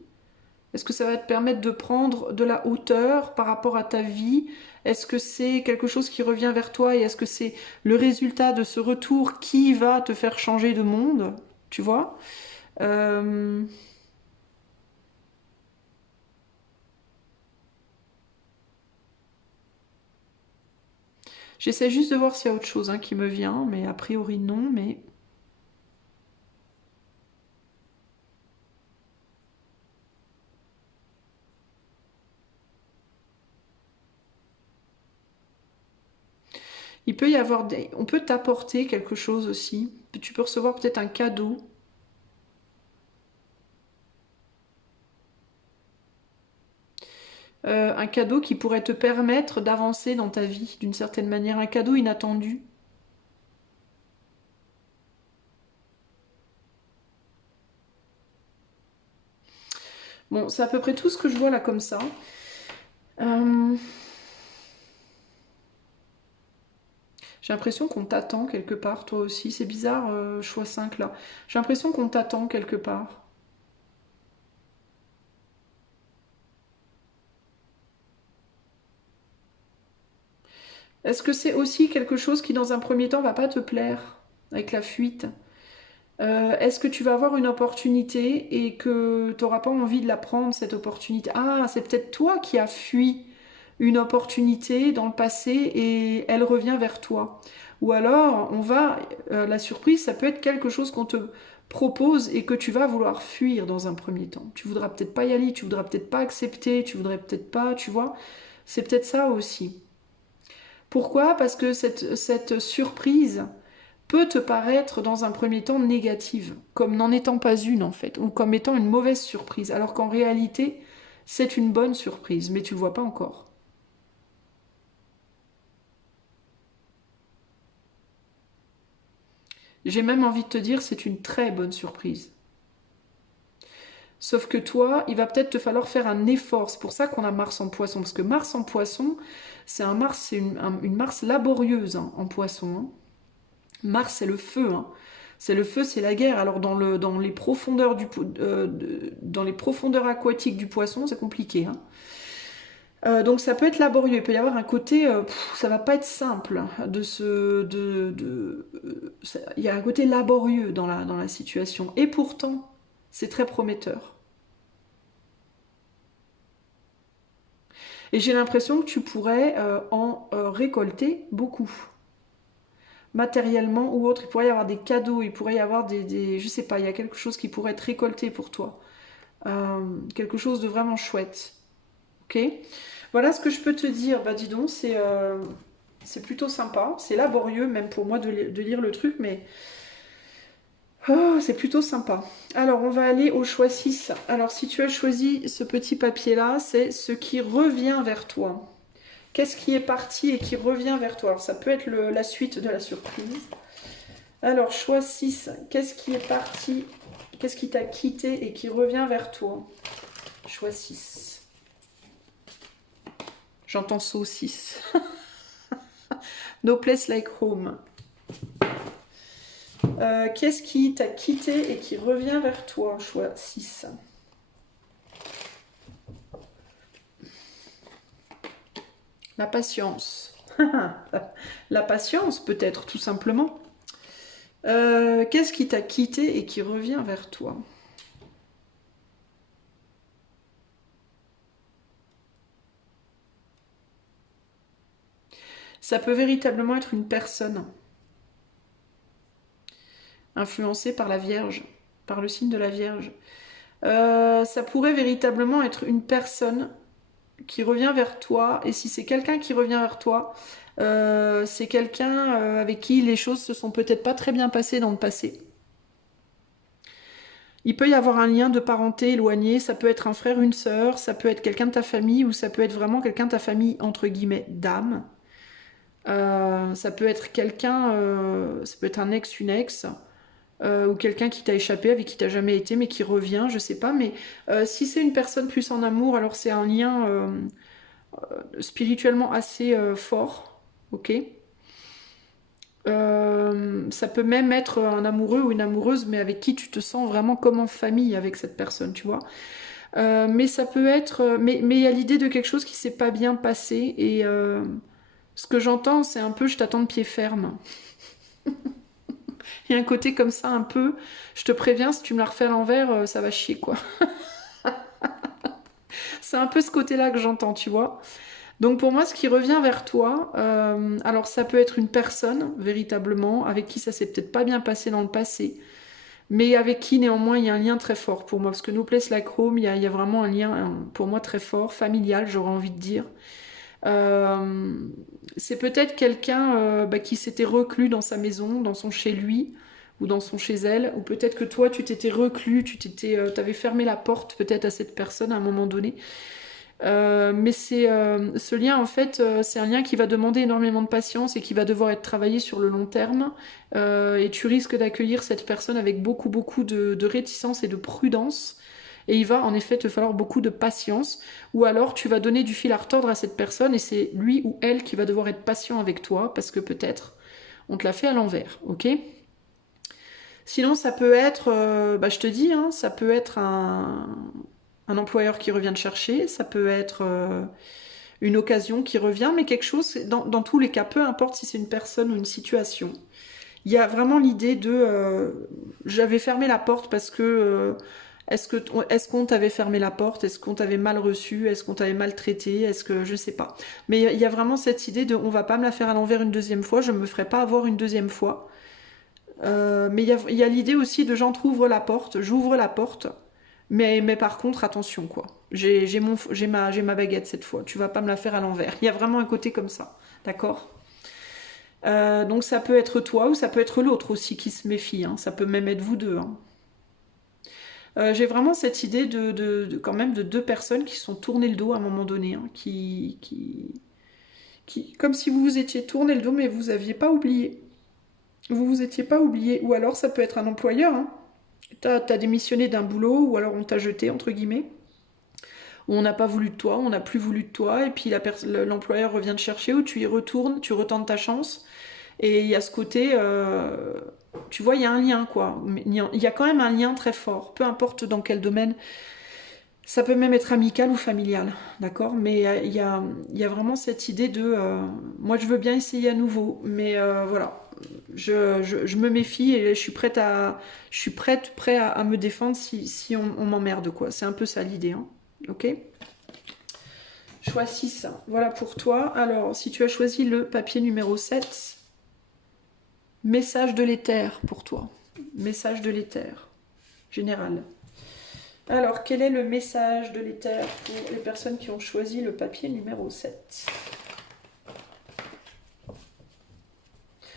Est-ce que ça va te permettre de prendre de la hauteur par rapport à ta vie? Est-ce que c'est quelque chose qui revient vers toi et est-ce que c'est le résultat de ce retour qui va te faire changer de monde? Tu vois? Euh, J'essaie juste de voir s'il y a autre chose hein, qui me vient, mais a priori non, mais... Il peut y avoir des... On peut t'apporter quelque chose aussi. Tu peux recevoir peut-être un cadeau. Un cadeau qui pourrait te permettre d'avancer dans ta vie d'une certaine manière. Un cadeau inattendu. Bon, c'est à peu près tout ce que je vois là comme ça. Euh, J'ai l'impression qu'on t'attend quelque part, toi aussi. C'est bizarre, choix 5 là. J'ai l'impression qu'on t'attend quelque part. Est-ce que c'est aussi quelque chose qui, dans un premier temps, va pas te plaire avec la fuite? Est-ce que tu vas avoir une opportunité et que tu n'auras pas envie de la prendre, cette opportunité? Ah, c'est peut-être toi qui as fui une opportunité dans le passé et elle revient vers toi. Ou alors, la surprise, ça peut être quelque chose qu'on te propose et que tu vas vouloir fuir dans un premier temps. Tu voudras peut-être pas y aller, tu voudras peut-être pas accepter, tu voudrais peut-être pas, tu vois. C'est peut-être ça aussi. Pourquoi? Parce que cette surprise peut te paraître dans un premier temps négative, comme n'en étant pas une en fait, ou comme étant une mauvaise surprise, alors qu'en réalité, c'est une bonne surprise, mais tu le vois pas encore. J'ai même envie de te dire, c'est une très bonne surprise. Sauf que toi, il va peut-être te falloir faire un effort. C'est pour ça qu'on a Mars en poisson. Parce que Mars en poisson, c'est une Mars laborieuse hein, en poisson. Hein. Mars, c'est le feu. Hein. C'est le feu, c'est la guerre. Alors dans les profondeurs dans les profondeurs aquatiques du poisson, c'est compliqué. Hein. Donc ça peut être laborieux. Il peut y avoir un côté, ça va pas être simple il y a un côté laborieux dans la situation. Et pourtant, c'est très prometteur. Et j'ai l'impression que tu pourrais en récolter beaucoup. Matériellement ou autre, il pourrait y avoir des cadeaux, il pourrait y avoir je sais pas, il y a quelque chose qui pourrait être récolté pour toi. Quelque chose de vraiment chouette. Ok. Voilà ce que je peux te dire. Bah dis donc, c'est plutôt sympa. C'est laborieux même pour moi de lire le truc, mais oh, c'est plutôt sympa. Alors on va aller au choix 6. Alors si tu as choisi ce petit papier-là, c'est ce qui revient vers toi. Qu'est-ce qui est parti et qui revient vers toi? Alors ça peut être la suite de la surprise. Alors choix 6. Qu'est-ce qui est parti? Qu'est-ce qui t'a quitté et qui revient vers toi? Choix 6. J'entends saucisse. No place like home. Qu'est-ce qui t'a quitté et qui revient vers toi? Choix 6. La patience. La patience, peut-être, tout simplement. Qu'est-ce qui t'a quitté et qui revient vers toi? Ça peut véritablement être une personne influencée par la Vierge, par le signe de la Vierge. Ça pourrait véritablement être une personne qui revient vers toi, et si c'est quelqu'un qui revient vers toi, c'est quelqu'un avec qui les choses se sont peut-être pas très bien passées dans le passé. Il peut y avoir un lien de parenté éloigné, ça peut être un frère, une sœur, ça peut être quelqu'un de ta famille, ou ça peut être vraiment quelqu'un de ta famille, entre guillemets, d'âme. Ça peut être quelqu'un, ça peut être un ex, une ex, ou quelqu'un qui t'a échappé, avec qui t'as jamais été, mais qui revient, je sais pas. Mais si c'est une personne plus en amour, alors c'est un lien spirituellement assez fort, ok. Ça peut même être un amoureux ou une amoureuse, mais avec qui tu te sens vraiment comme en famille avec cette personne, tu vois. Mais ça peut être, mais il y a l'idée de quelque chose qui s'est pas bien passé et ce que j'entends, c'est un peu je t'attends de pied ferme. Il y a un côté comme ça un peu, je te préviens, si tu me la refais à l'envers, ça va chier quoi. C'est un peu ce côté-là que j'entends, tu vois. Donc pour moi, ce qui revient vers toi, alors ça peut être une personne, véritablement, avec qui ça s'est peut-être pas bien passé dans le passé, mais avec qui néanmoins il y a un lien très fort pour moi, parce que No Place Like Home, il y a vraiment un lien pour moi très fort, familial, j'aurais envie de dire. C'est peut-être quelqu'un qui s'était reclus dans sa maison, dans son chez lui, ou dans son chez elle, ou peut-être que toi tu t'étais reclus, t'avais fermé la porte peut-être à cette personne à un moment donné. Mais c'est ce lien en fait, c'est un lien qui va demander énormément de patience et qui va devoir être travaillé sur le long terme. Et tu risques d'accueillir cette personne avec beaucoup de réticence et de prudence. Et il va en effet te falloir beaucoup de patience. Ou alors tu vas donner du fil à retordre à cette personne et c'est lui ou elle qui va devoir être patient avec toi parce que peut-être on te l'a fait à l'envers, ok? Sinon, ça peut être, je te dis, hein, ça peut être un employeur qui revient te chercher, ça peut être une occasion qui revient, mais quelque chose, dans tous les cas, peu importe si c'est une personne ou une situation, il y a vraiment l'idée de j'avais fermé la porte parce que est-ce qu'on t'avait fermé la porte? Est-ce qu'on t'avait mal reçu? Est-ce qu'on t'avait maltraité? Est-ce que je sais pas. Mais il y a vraiment cette idée de on va pas me la faire à l'envers une deuxième fois, je me ferai pas avoir une deuxième fois. Mais il y a l'idée aussi de j'ouvre la porte, mais par contre, attention, quoi. J'ai ma baguette cette fois, tu vas pas me la faire à l'envers. Il y a vraiment un côté comme ça, d'accord. Donc ça peut être toi ou ça peut être l'autre aussi qui se méfie, hein. Ça peut même être vous deux, hein. J'ai vraiment cette idée quand même de deux personnes qui se sont tournées le dos à un moment donné, hein, comme si vous vous étiez tourné le dos mais vous aviez pas oublié. Vous vous étiez pas oublié. Ou alors ça peut être un employeur, hein. T'as démissionné d'un boulot ou alors on t'a jeté, entre guillemets. Ou on n'a pas voulu de toi, on n'a plus voulu de toi, et puis l'employeur revient te chercher, ou tu y retournes, tu retentes ta chance. Et il y a ce côté, tu vois, il y a un lien, quoi. Il y a quand même un lien très fort, peu importe dans quel domaine. Ça peut même être amical ou familial, d'accord. Mais il y a vraiment cette idée de, moi je veux bien essayer à nouveau, mais voilà. Je me méfie et je suis prêt à me défendre si on m'emmerde, quoi. C'est un peu ça l'idée, hein. Ok. Choix 6. Voilà pour toi. Alors, si tu as choisi le papier numéro 7, message de l'éther pour toi. Message de l'éther. Général. Alors, quel est le message de l'éther pour les personnes qui ont choisi le papier numéro 7?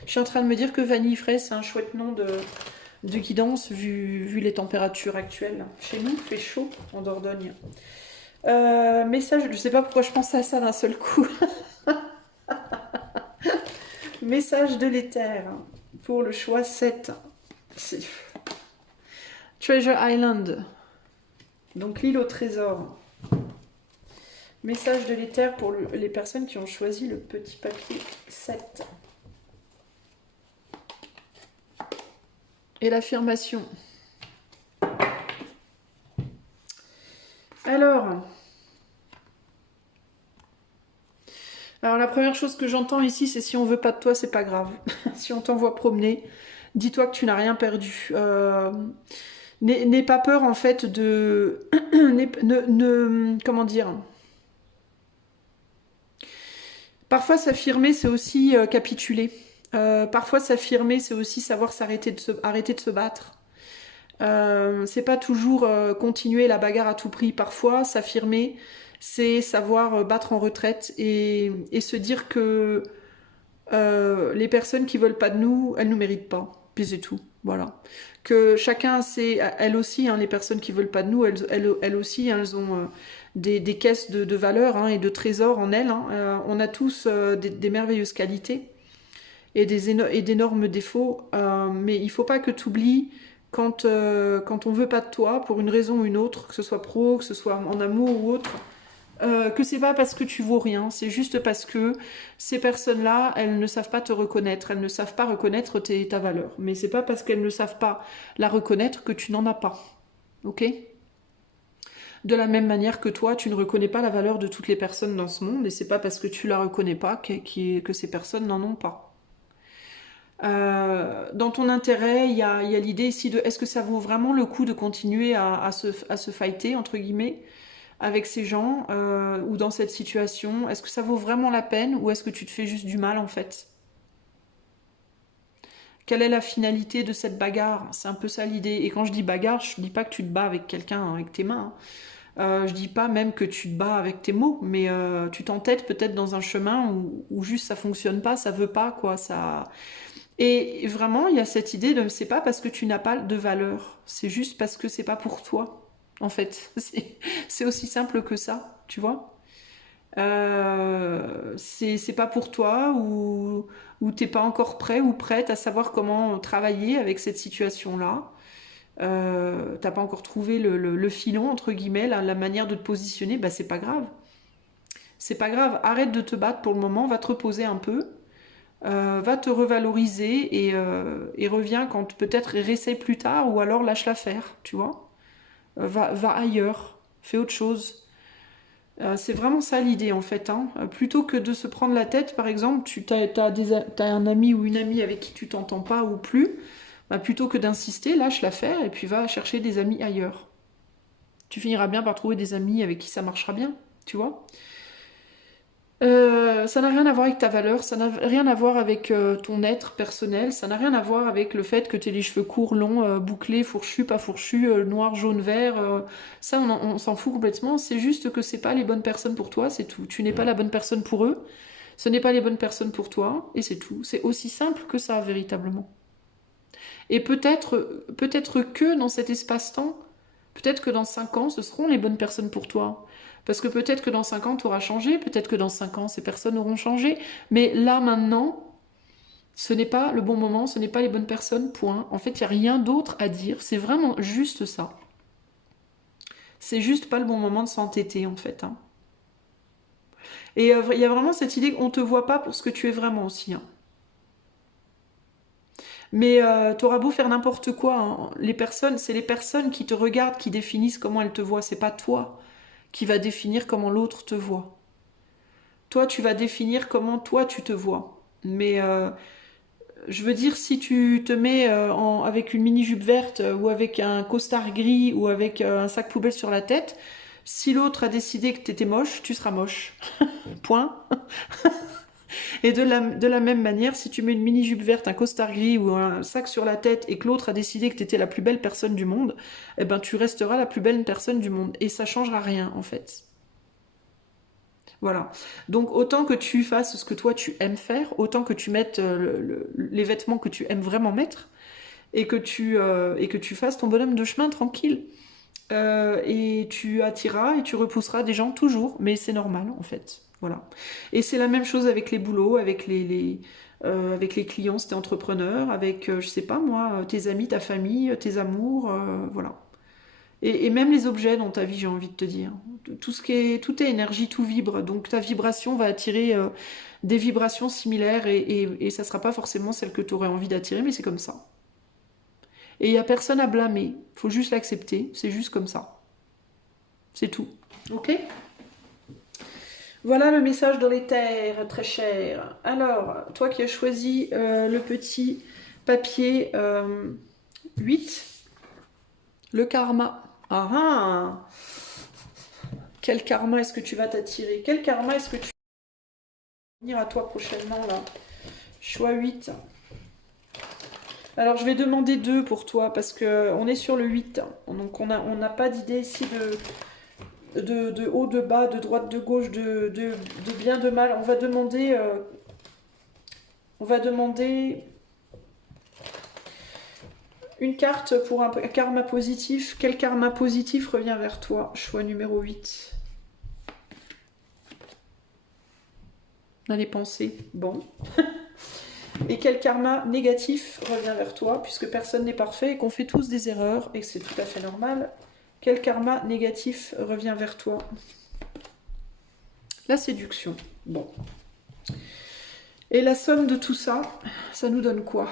Je suis en train de me dire que Vanille Fraise, c'est un chouette nom de guidance vu les températures actuelles. Chez nous, il fait chaud en Dordogne. Message, je sais pas pourquoi je pense à ça d'un seul coup. Message de l'éther pour le choix 7. Treasure Island. Donc l'île au trésor. Message de l'éther pour les personnes qui ont choisi le petit papier 7. Et l'affirmation. Alors, la première chose que j'entends ici, c'est si on veut pas de toi, c'est pas grave. Si on t'envoie promener, dis-toi que tu n'as rien perdu. N'aie pas peur en fait de... comment dire? Parfois s'affirmer, c'est aussi capituler. Parfois s'affirmer, c'est aussi savoir arrêter de se battre. C'est pas toujours continuer la bagarre à tout prix. Parfois, s'affirmer, c'est savoir battre en retraite et se dire que les personnes qui veulent pas de nous, elles nous méritent pas. Puis c'est tout. Voilà. Que chacun sait, elles aussi, hein, les personnes qui veulent pas de nous, elles aussi, hein, elles ont des caisses de valeurs hein, et de trésors en elles. Hein. On a tous des merveilleuses qualités et d'énormes défauts, mais il faut pas que tu oublies quand on veut pas de toi, pour une raison ou une autre, que ce soit pro, que ce soit en amour ou autre, que c'est pas parce que tu vaux rien, c'est juste parce que ces personnes-là, elles ne savent pas te reconnaître, elles ne savent pas reconnaître ta valeur. Mais c'est pas parce qu'elles ne savent pas la reconnaître que tu n'en as pas. Ok ? De la même manière que toi, tu ne reconnais pas la valeur de toutes les personnes dans ce monde, et c'est pas parce que tu la reconnais pas que ces personnes n'en ont pas. Dans ton intérêt, il y a l'idée ici de est-ce que ça vaut vraiment le coup de continuer à se fighter, entre guillemets, avec ces gens ou dans cette situation? Est-ce que ça vaut vraiment la peine ou est-ce que tu te fais juste du mal en fait? Quelle est la finalité de cette bagarre? C'est un peu ça l'idée. Et quand je dis bagarre, je dis pas que tu te bats avec quelqu'un hein, avec tes mains. Je dis pas même que tu te bats avec tes mots, mais tu t'entêtes peut-être dans un chemin où juste ça fonctionne pas, ça veut pas quoi, ça. Et vraiment, il y a cette idée de c'est pas parce que tu n'as pas de valeur, c'est juste parce que c'est pas pour toi. En fait, c'est aussi simple que ça, tu vois. C'est pas pour toi ou t'es pas encore prêt ou prête à savoir comment travailler avec cette situation-là. T'as pas encore trouvé le filon, entre guillemets, la manière de te positionner, bah c'est pas grave. C'est pas grave, arrête de te battre pour le moment, va te reposer un peu, va te revaloriser et reviens quand peut-être réessaye plus tard ou alors lâche l'affaire, tu vois. Va ailleurs, fais autre chose. C'est vraiment ça l'idée en fait. Hein. Plutôt que de se prendre la tête, par exemple, t'as un ami ou une amie avec qui tu t'entends pas ou plus, bah, plutôt que d'insister, lâche l'affaire et puis va chercher des amis ailleurs. Tu finiras bien par trouver des amis avec qui ça marchera bien, tu vois. Ça n'a rien à voir avec ta valeur, ça n'a rien à voir avec ton être personnel, ça n'a rien à voir avec le fait que tu aies les cheveux courts, longs, bouclés, fourchus, pas fourchus, noir, jaune, vert. Ça, on s'en fout complètement. C'est juste que c'est pas les bonnes personnes pour toi, c'est tout. Tu n'es pas la bonne personne pour eux, ce n'est pas les bonnes personnes pour toi, et c'est tout. C'est aussi simple que ça, véritablement. Et peut-être que dans cet espace-temps, peut-être que dans 5 ans, ce seront les bonnes personnes pour toi. Parce que peut-être que dans 5 ans, tu auras changé, peut-être que dans 5 ans, ces personnes auront changé. Mais là, maintenant, ce n'est pas le bon moment, ce n'est pas les bonnes personnes, point. En fait, il n'y a rien d'autre à dire. C'est vraiment juste ça. C'est juste pas le bon moment de s'entêter, en fait. Hein. Et il y a vraiment cette idée qu'on ne te voit pas pour ce que tu es vraiment aussi. Hein. Mais t'auras beau faire n'importe quoi, hein, c'est les personnes qui te regardent qui définissent comment elles te voient. C'est pas toi qui va définir comment l'autre te voit. Toi, tu vas définir comment toi tu te vois. Mais je veux dire, si tu te mets avec une mini-jupe verte ou avec un costard gris ou avec un sac poubelle sur la tête, si l'autre a décidé que t'étais moche, tu seras moche. Point. Et de la même manière, si tu mets une mini-jupe verte, un costard gris ou un sac sur la tête et que l'autre a décidé que tu étais la plus belle personne du monde, eh ben tu resteras la plus belle personne du monde. Et ça changera rien, en fait. Voilà. Donc autant que tu fasses ce que toi tu aimes faire, autant que tu mettes les vêtements que tu aimes vraiment mettre et que tu fasses ton bonhomme de chemin tranquille. Et tu attireras et tu repousseras des gens toujours, mais c'est normal en fait. Voilà. Et c'est la même chose avec les boulots, avec les clients, si t'es entrepreneur, avec, je sais pas moi, tes amis, ta famille, tes amours, voilà. Et même les objets dans ta vie, j'ai envie de te dire. Tout est énergie, tout vibre. Donc ta vibration va attirer des vibrations similaires et ça sera pas forcément celle que tu aurais envie d'attirer, mais c'est comme ça. Et il n'y a personne à blâmer. Il faut juste l'accepter. C'est juste comme ça. C'est tout. Ok? Voilà le message dans les terres, très cher. Alors, toi qui as choisi le petit papier 8, le karma. Ah ah! Quel karma est-ce que tu vas t'attirer? Quel karma est-ce que tu vas venir à toi prochainement là? Choix 8. Alors je vais demander 2 pour toi parce que on est sur le 8. Donc on n'a pas d'idée ici de haut, de bas, de droite, de gauche, de bien, de mal. On va demander une carte pour un karma positif. Quel karma positif revient vers toi? Choix numéro 8. On a les pensées. Bon. Et quel karma négatif revient vers toi, puisque personne n'est parfait et qu'on fait tous des erreurs, et que c'est tout à fait normal. Quel karma négatif revient vers toi? La séduction. Bon. Et la somme de tout ça, ça nous donne quoi?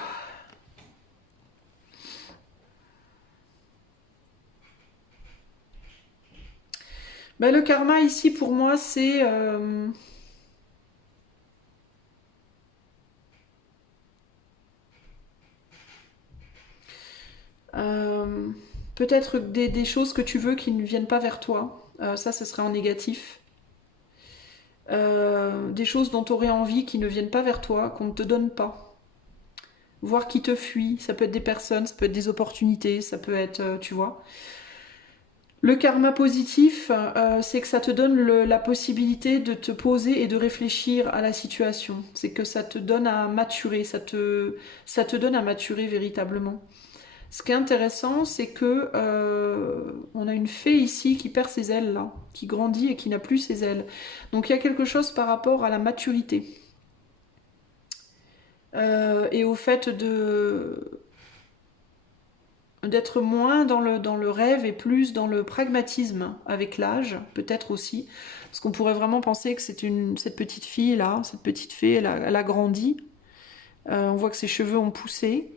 Ben, le karma ici pour moi c'est peut-être des choses que tu veux qui ne viennent pas vers toi. Ça, ce serait en négatif. Des choses dont tu aurais envie qui ne viennent pas vers toi, qu'on ne te donne pas. Voir qui te fuit. Ça peut être des personnes, ça peut être des opportunités, ça peut être, tu vois. Le karma positif, c'est que ça te donne la possibilité de te poser et de réfléchir à la situation. C'est que ça te donne à maturer, ça te donne à maturer véritablement. Ce qui est intéressant, c'est que on a une fée ici qui perd ses ailes là, qui grandit et qui n'a plus ses ailes. Donc il y a quelque chose par rapport à la maturité et au fait d'être moins dans le rêve et plus dans le pragmatisme avec l'âge, peut-être aussi, parce qu'on pourrait vraiment penser que cette petite fille là, cette petite fée, elle a grandi. On voit que ses cheveux ont poussé.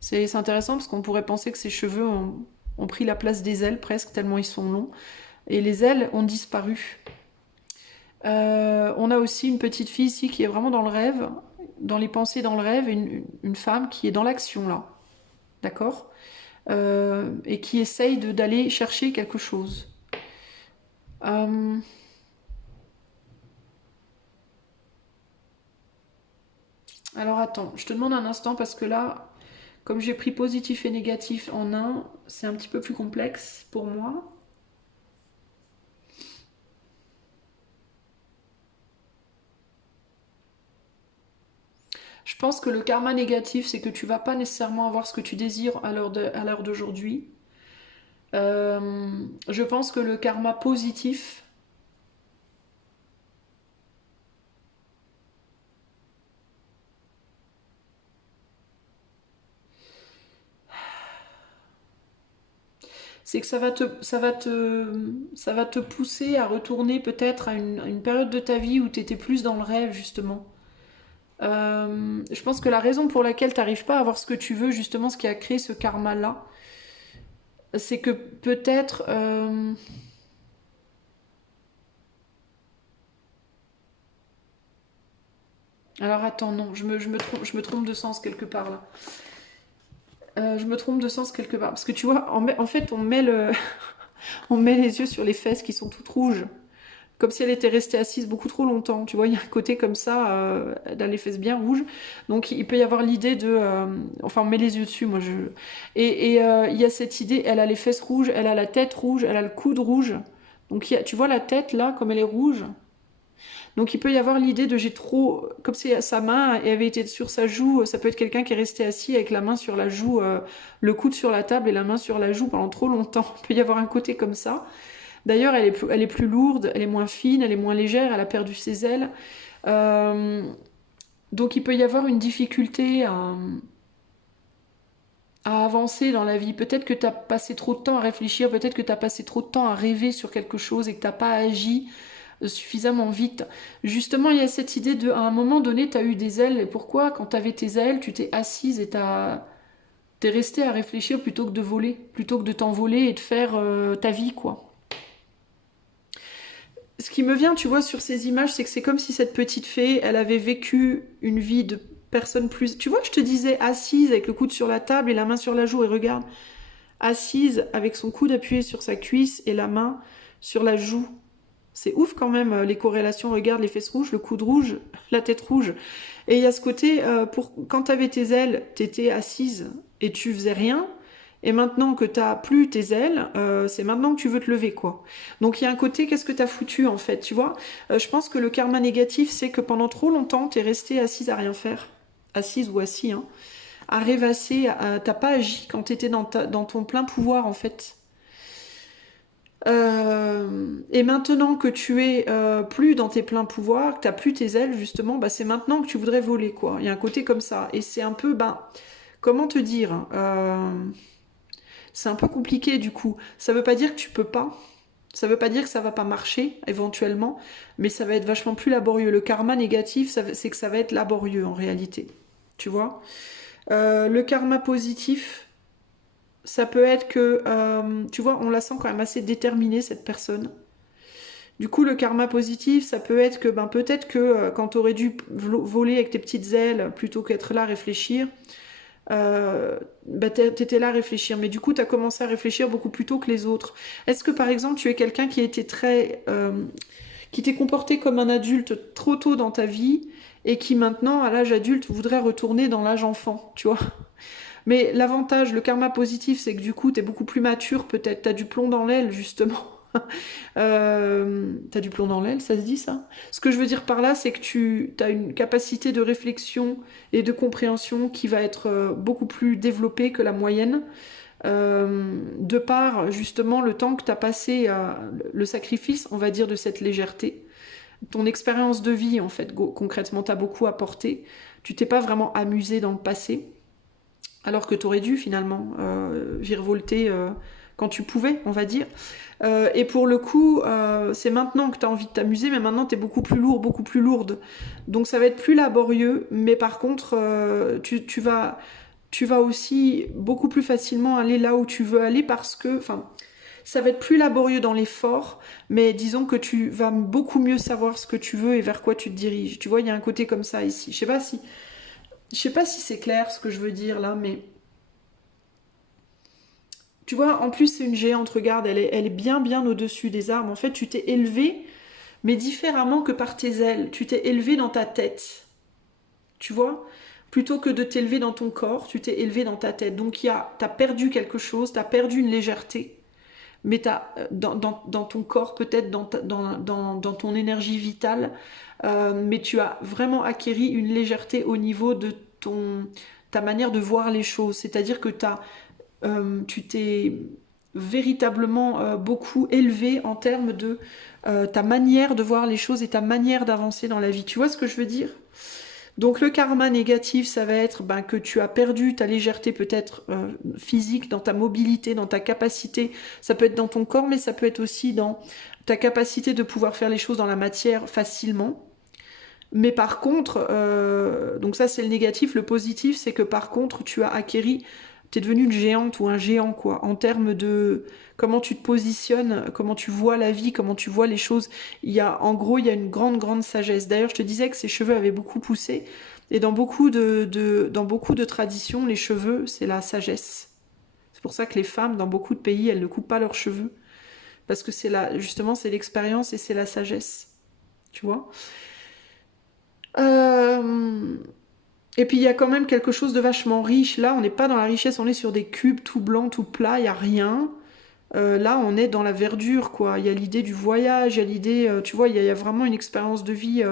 C'est intéressant parce qu'on pourrait penser que ses cheveux ont pris la place des ailes presque, tellement ils sont longs. Et les ailes ont disparu. On a aussi une petite fille ici qui est vraiment dans le rêve, dans les pensées dans le rêve, et une femme qui est dans l'action là. D'accord et qui essaye d'aller chercher quelque chose. Alors attends, je te demande un instant parce que là, comme j'ai pris positif et négatif en un, c'est un petit peu plus complexe pour moi. Je pense que le karma négatif, c'est que tu vas pas nécessairement avoir ce que tu désires à l'heure d'aujourd'hui. Je pense que le karma positif, c'est que ça va te pousser à retourner peut-être à une période de ta vie où tu étais plus dans le rêve justement. Je pense que la raison pour laquelle tu n'arrives pas à avoir ce que tu veux, justement ce qui a créé ce karma-là, c'est que peut-être... Alors attends, non, je me trompe de sens quelque part là. Je me trompe de sens quelque part. Parce que tu vois, en fait, on met les yeux sur les fesses qui sont toutes rouges. Comme si elle était restée assise beaucoup trop longtemps. Tu vois, il y a un côté comme ça, elle a les fesses bien rouges. Donc il peut y avoir l'idée de... enfin, on met les yeux dessus, moi je... Et il y a cette idée, elle a les fesses rouges, elle a la tête rouge, elle a le coude rouge. Donc tu vois la tête là, comme elle est rouge. Donc il peut y avoir l'idée de j'ai trop... Comme si sa main avait été sur sa joue, ça peut être quelqu'un qui est resté assis avec la main sur la joue, le coude sur la table et la main sur la joue pendant trop longtemps. Il peut y avoir un côté comme ça. D'ailleurs, elle est plus lourde, elle est moins fine, elle est moins légère, elle a perdu ses ailes. Donc il peut y avoir une difficulté à avancer dans la vie. Peut-être que tu as passé trop de temps à réfléchir, peut-être que tu as passé trop de temps à rêver sur quelque chose et que tu n'as pas agi suffisamment vite. Justement, il y a cette idée de, à un moment donné, tu as eu des ailes. Et pourquoi, quand tu avais tes ailes, tu t'es assise et t'es resté à réfléchir plutôt que de voler, plutôt que de t'envoler et de faire ta vie, quoi. Ce qui me vient, tu vois, sur ces images, c'est que c'est comme si cette petite fée, elle avait vécu une vie de personne plus... Tu vois, je te disais assise avec le coude sur la table et la main sur la joue, et regarde, assise avec son coude appuyé sur sa cuisse et la main sur la joue. C'est ouf quand même, les corrélations. Regarde les fesses rouges, le coude rouge, la tête rouge. Et il y a ce côté, quand tu avais tes ailes, tu étais assise et tu faisais rien. Et maintenant que tu n'as plus tes ailes, c'est maintenant que tu veux te lever, quoi. Donc il y a un côté, qu'est-ce que tu as foutu, en fait, tu vois. Je pense que le karma négatif, c'est que pendant trop longtemps, tu es restée assise à rien faire. Assise ou assis, hein. À rêvasser, t'as pas agi quand tu étais dans ton plein pouvoir, en fait. Et maintenant que tu es plus dans tes pleins pouvoirs, que tu n'as plus tes ailes, justement, bah, c'est maintenant que tu voudrais voler, quoi. Il y a un côté comme ça. Et c'est un peu, ben, comment te dire c'est un peu compliqué, du coup. Ça veut pas dire que tu peux pas. Ça veut pas dire que ça va pas marcher, éventuellement. Mais ça va être vachement plus laborieux. Le karma négatif, c'est que ça va être laborieux, en réalité. Tu vois le karma positif, ça peut être que, tu vois, on la sent quand même assez déterminée, cette personne. Du coup, le karma positif, ça peut être que, ben, peut-être que quand tu aurais dû voler avec tes petites ailes, plutôt qu'être là à réfléchir, ben, t'étais là à réfléchir. Mais du coup, tu as commencé à réfléchir beaucoup plus tôt que les autres. Est-ce que, par exemple, tu es quelqu'un qui a été qui t'est comporté comme un adulte trop tôt dans ta vie et qui maintenant, à l'âge adulte, voudrait retourner dans l'âge enfant, tu vois? Mais l'avantage, le karma positif, c'est que du coup, t'es beaucoup plus mature, peut-être. T'as du plomb dans l'aile, justement. T'as du plomb dans l'aile, ça se dit ça? Ce que je veux dire par là, c'est que tu as une capacité de réflexion et de compréhension qui va être beaucoup plus développée que la moyenne, de par justement le temps que tu as passé, le sacrifice, on va dire, de cette légèreté. Ton expérience de vie, en fait, concrètement, t'a beaucoup apporté. Tu t'es pas vraiment amusé dans le passé. Alors que tu aurais dû finalement virevolter quand tu pouvais, on va dire. Et pour le coup, c'est maintenant que tu as envie de t'amuser, mais maintenant tu es beaucoup plus lourd, beaucoup plus lourde. Donc ça va être plus laborieux, mais par contre, tu vas aussi beaucoup plus facilement aller là où tu veux aller parce que, enfin, ça va être plus laborieux dans l'effort, mais disons que tu vas beaucoup mieux savoir ce que tu veux et vers quoi tu te diriges. Tu vois, il y a un côté comme ça ici. Je sais pas si c'est clair ce que je veux dire là, mais tu vois, en plus c'est une géante, regarde, elle est bien bien au-dessus des arbres. En fait, tu t'es élevé, mais différemment que par tes ailes. Tu t'es élevé dans ta tête, tu vois. Plutôt que de t'élever dans ton corps, tu t'es élevé dans ta tête. Donc t'as perdu quelque chose, t'as perdu une légèreté. Mais dans ton corps, peut-être dans ton énergie vitale, mais tu as vraiment acquéri une légèreté au niveau de ta manière de voir les choses. C'est-à-dire que tu t'es véritablement beaucoup élevé en termes de ta manière de voir les choses et ta manière d'avancer dans la vie. Tu vois ce que je veux dire? Donc le karma négatif, ça va être ben, que tu as perdu ta légèreté peut-être physique, dans ta mobilité, dans ta capacité. Ça peut être dans ton corps, mais ça peut être aussi dans ta capacité de pouvoir faire les choses dans la matière facilement. Mais par contre, donc ça c'est le négatif, le positif c'est que par contre tu as acquéri, t'es devenue une géante ou un géant quoi, en termes de comment tu te positionnes, comment tu vois la vie, comment tu vois les choses. En gros, il y a une grande grande sagesse. D'ailleurs, je te disais que ses cheveux avaient beaucoup poussé, et dans beaucoup dans beaucoup de traditions, les cheveux c'est la sagesse. C'est pour ça que les femmes dans beaucoup de pays, elles ne coupent pas leurs cheveux parce que justement c'est l'expérience et c'est la sagesse, tu vois. Euh, Et puis il y a quand même quelque chose de vachement riche. Là, on n'est pas dans la richesse, on est sur des cubes tout blancs, tout plats, il n'y a rien. Là, on est dans la verdure, quoi. Il y a l'idée du voyage, il y a l'idée, tu vois, il y a vraiment une expérience de vie.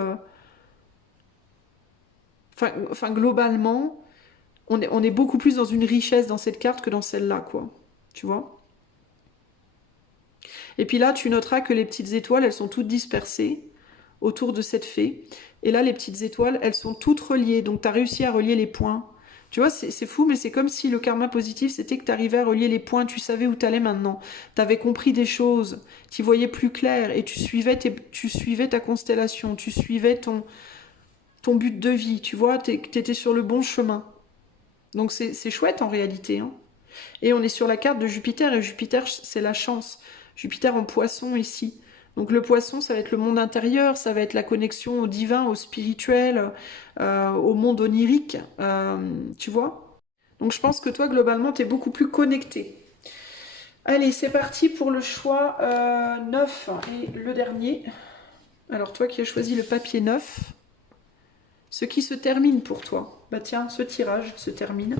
Enfin, globalement, on est beaucoup plus dans une richesse dans cette carte que dans celle-là, quoi. Tu vois? Et puis là, tu noteras que les petites étoiles, elles sont toutes dispersées autour de cette fée. Et là, les petites étoiles, elles sont toutes reliées. Donc, tu as réussi à relier les points. Tu vois, c'est fou, mais c'est comme si le karma positif, c'était que tu arrivais à relier les points, tu savais où tu allais maintenant. Tu avais compris des choses, tu voyais plus clair et tu suivais ta constellation, tu suivais ton but de vie, tu vois, tu étais sur le bon chemin. Donc c'est chouette en réalité. Hein. Et on est sur la carte de Jupiter, et Jupiter, c'est la chance. Jupiter en poisson ici. Donc le poisson, ça va être le monde intérieur, ça va être la connexion au divin, au spirituel, au monde onirique, tu vois. Donc je pense que toi, globalement, tu es beaucoup plus connecté. Allez, c'est parti pour le choix 9 et le dernier. Alors toi qui as choisi le papier 9, ce qui se termine pour toi. Bah tiens, ce tirage se termine.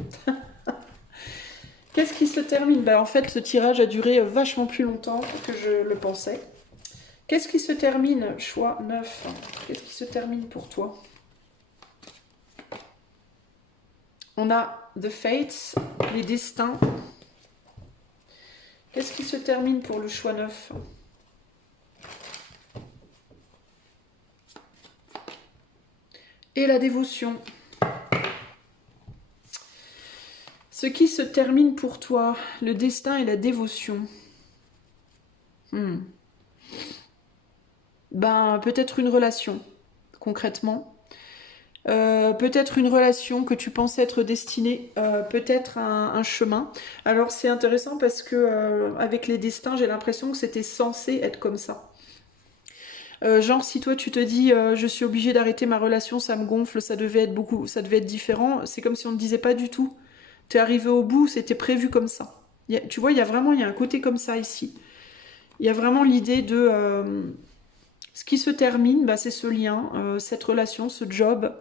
Qu'est-ce qui se termine? Bah en fait, ce tirage a duré vachement plus longtemps que je le pensais. Qu'est-ce qui se termine? Choix 9. Qu'est-ce qui se termine pour toi? On a The Fates, les destins. Qu'est-ce qui se termine pour le choix 9? Et la dévotion. Ce qui se termine pour toi, le destin et la dévotion. Ben, peut-être une relation, concrètement. Peut-être une relation que tu penses être destinée, peut-être un chemin. Alors c'est intéressant parce que avec les destins, j'ai l'impression que c'était censé être comme ça. Genre si toi tu te dis je suis obligée d'arrêter ma relation, ça me gonfle, ça devait être différent, c'est comme si on ne disait pas du tout. T'es arrivé au bout, c'était prévu comme ça. Tu vois, il y a un côté comme ça ici. Il y a vraiment l'idée de ce qui se termine, bah, c'est ce lien, cette relation, ce job,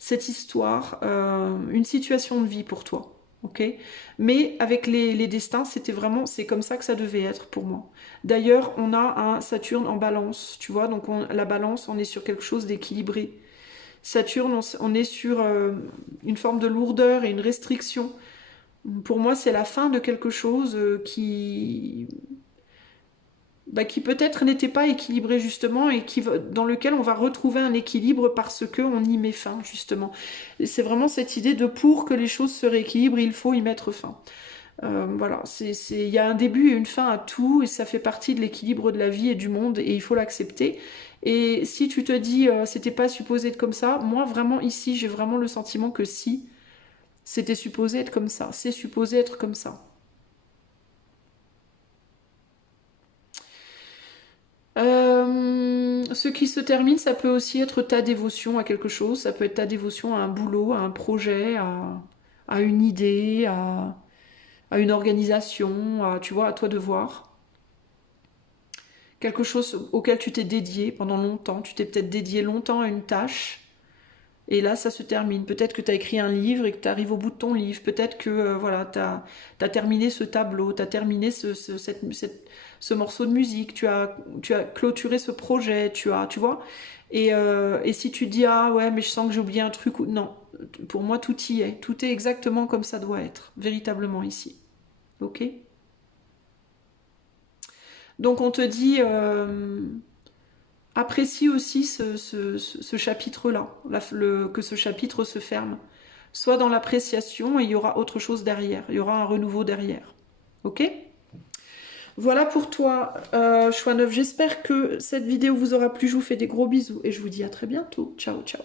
cette histoire, une situation de vie pour toi. Ok, mais avec les destins, c'est comme ça que ça devait être pour moi. D'ailleurs, on a un Saturne en balance, tu vois, donc la balance, on est sur quelque chose d'équilibré. Saturne, on est sur une forme de lourdeur et une restriction. Pour moi, c'est la fin de quelque chose qui peut-être n'était pas équilibré justement et dans lequel on va retrouver un équilibre parce qu'on y met fin justement. C'est vraiment cette idée de pour que les choses se rééquilibrent, il faut y mettre fin. Voilà, il y a un début et une fin à tout et ça fait partie de l'équilibre de la vie et du monde et il faut l'accepter. Et si tu te dis c'était pas supposé être comme ça, moi vraiment ici j'ai vraiment le sentiment que si c'était supposé être comme ça, c'est supposé être comme ça. Ce qui se termine, ça peut aussi être ta dévotion à quelque chose, ça peut être ta dévotion à un boulot, à un projet, à une idée, à une organisation, tu vois, à toi de voir. Quelque chose auquel tu t'es dédié pendant longtemps, tu t'es peut-être dédié longtemps à une tâche, et là ça se termine. Peut-être que tu as écrit un livre et que tu arrives au bout de ton livre, peut-être que voilà, tu as terminé ce tableau, tu as terminé ce morceau de musique, tu as clôturé ce projet, tu vois. Et si tu te dis ah ouais mais je sens que j'ai oublié un truc, non, pour moi tout y est, tout est exactement comme ça doit être, véritablement ici. Ok? Donc on te dit apprécie aussi ce chapitre-là, que ce chapitre se ferme. Soit dans l'appréciation et il y aura autre chose derrière, il y aura un renouveau derrière. Ok? Voilà pour toi, choix 9. J'espère que cette vidéo vous aura plu. Je vous fais des gros bisous et je vous dis à très bientôt. Ciao, ciao.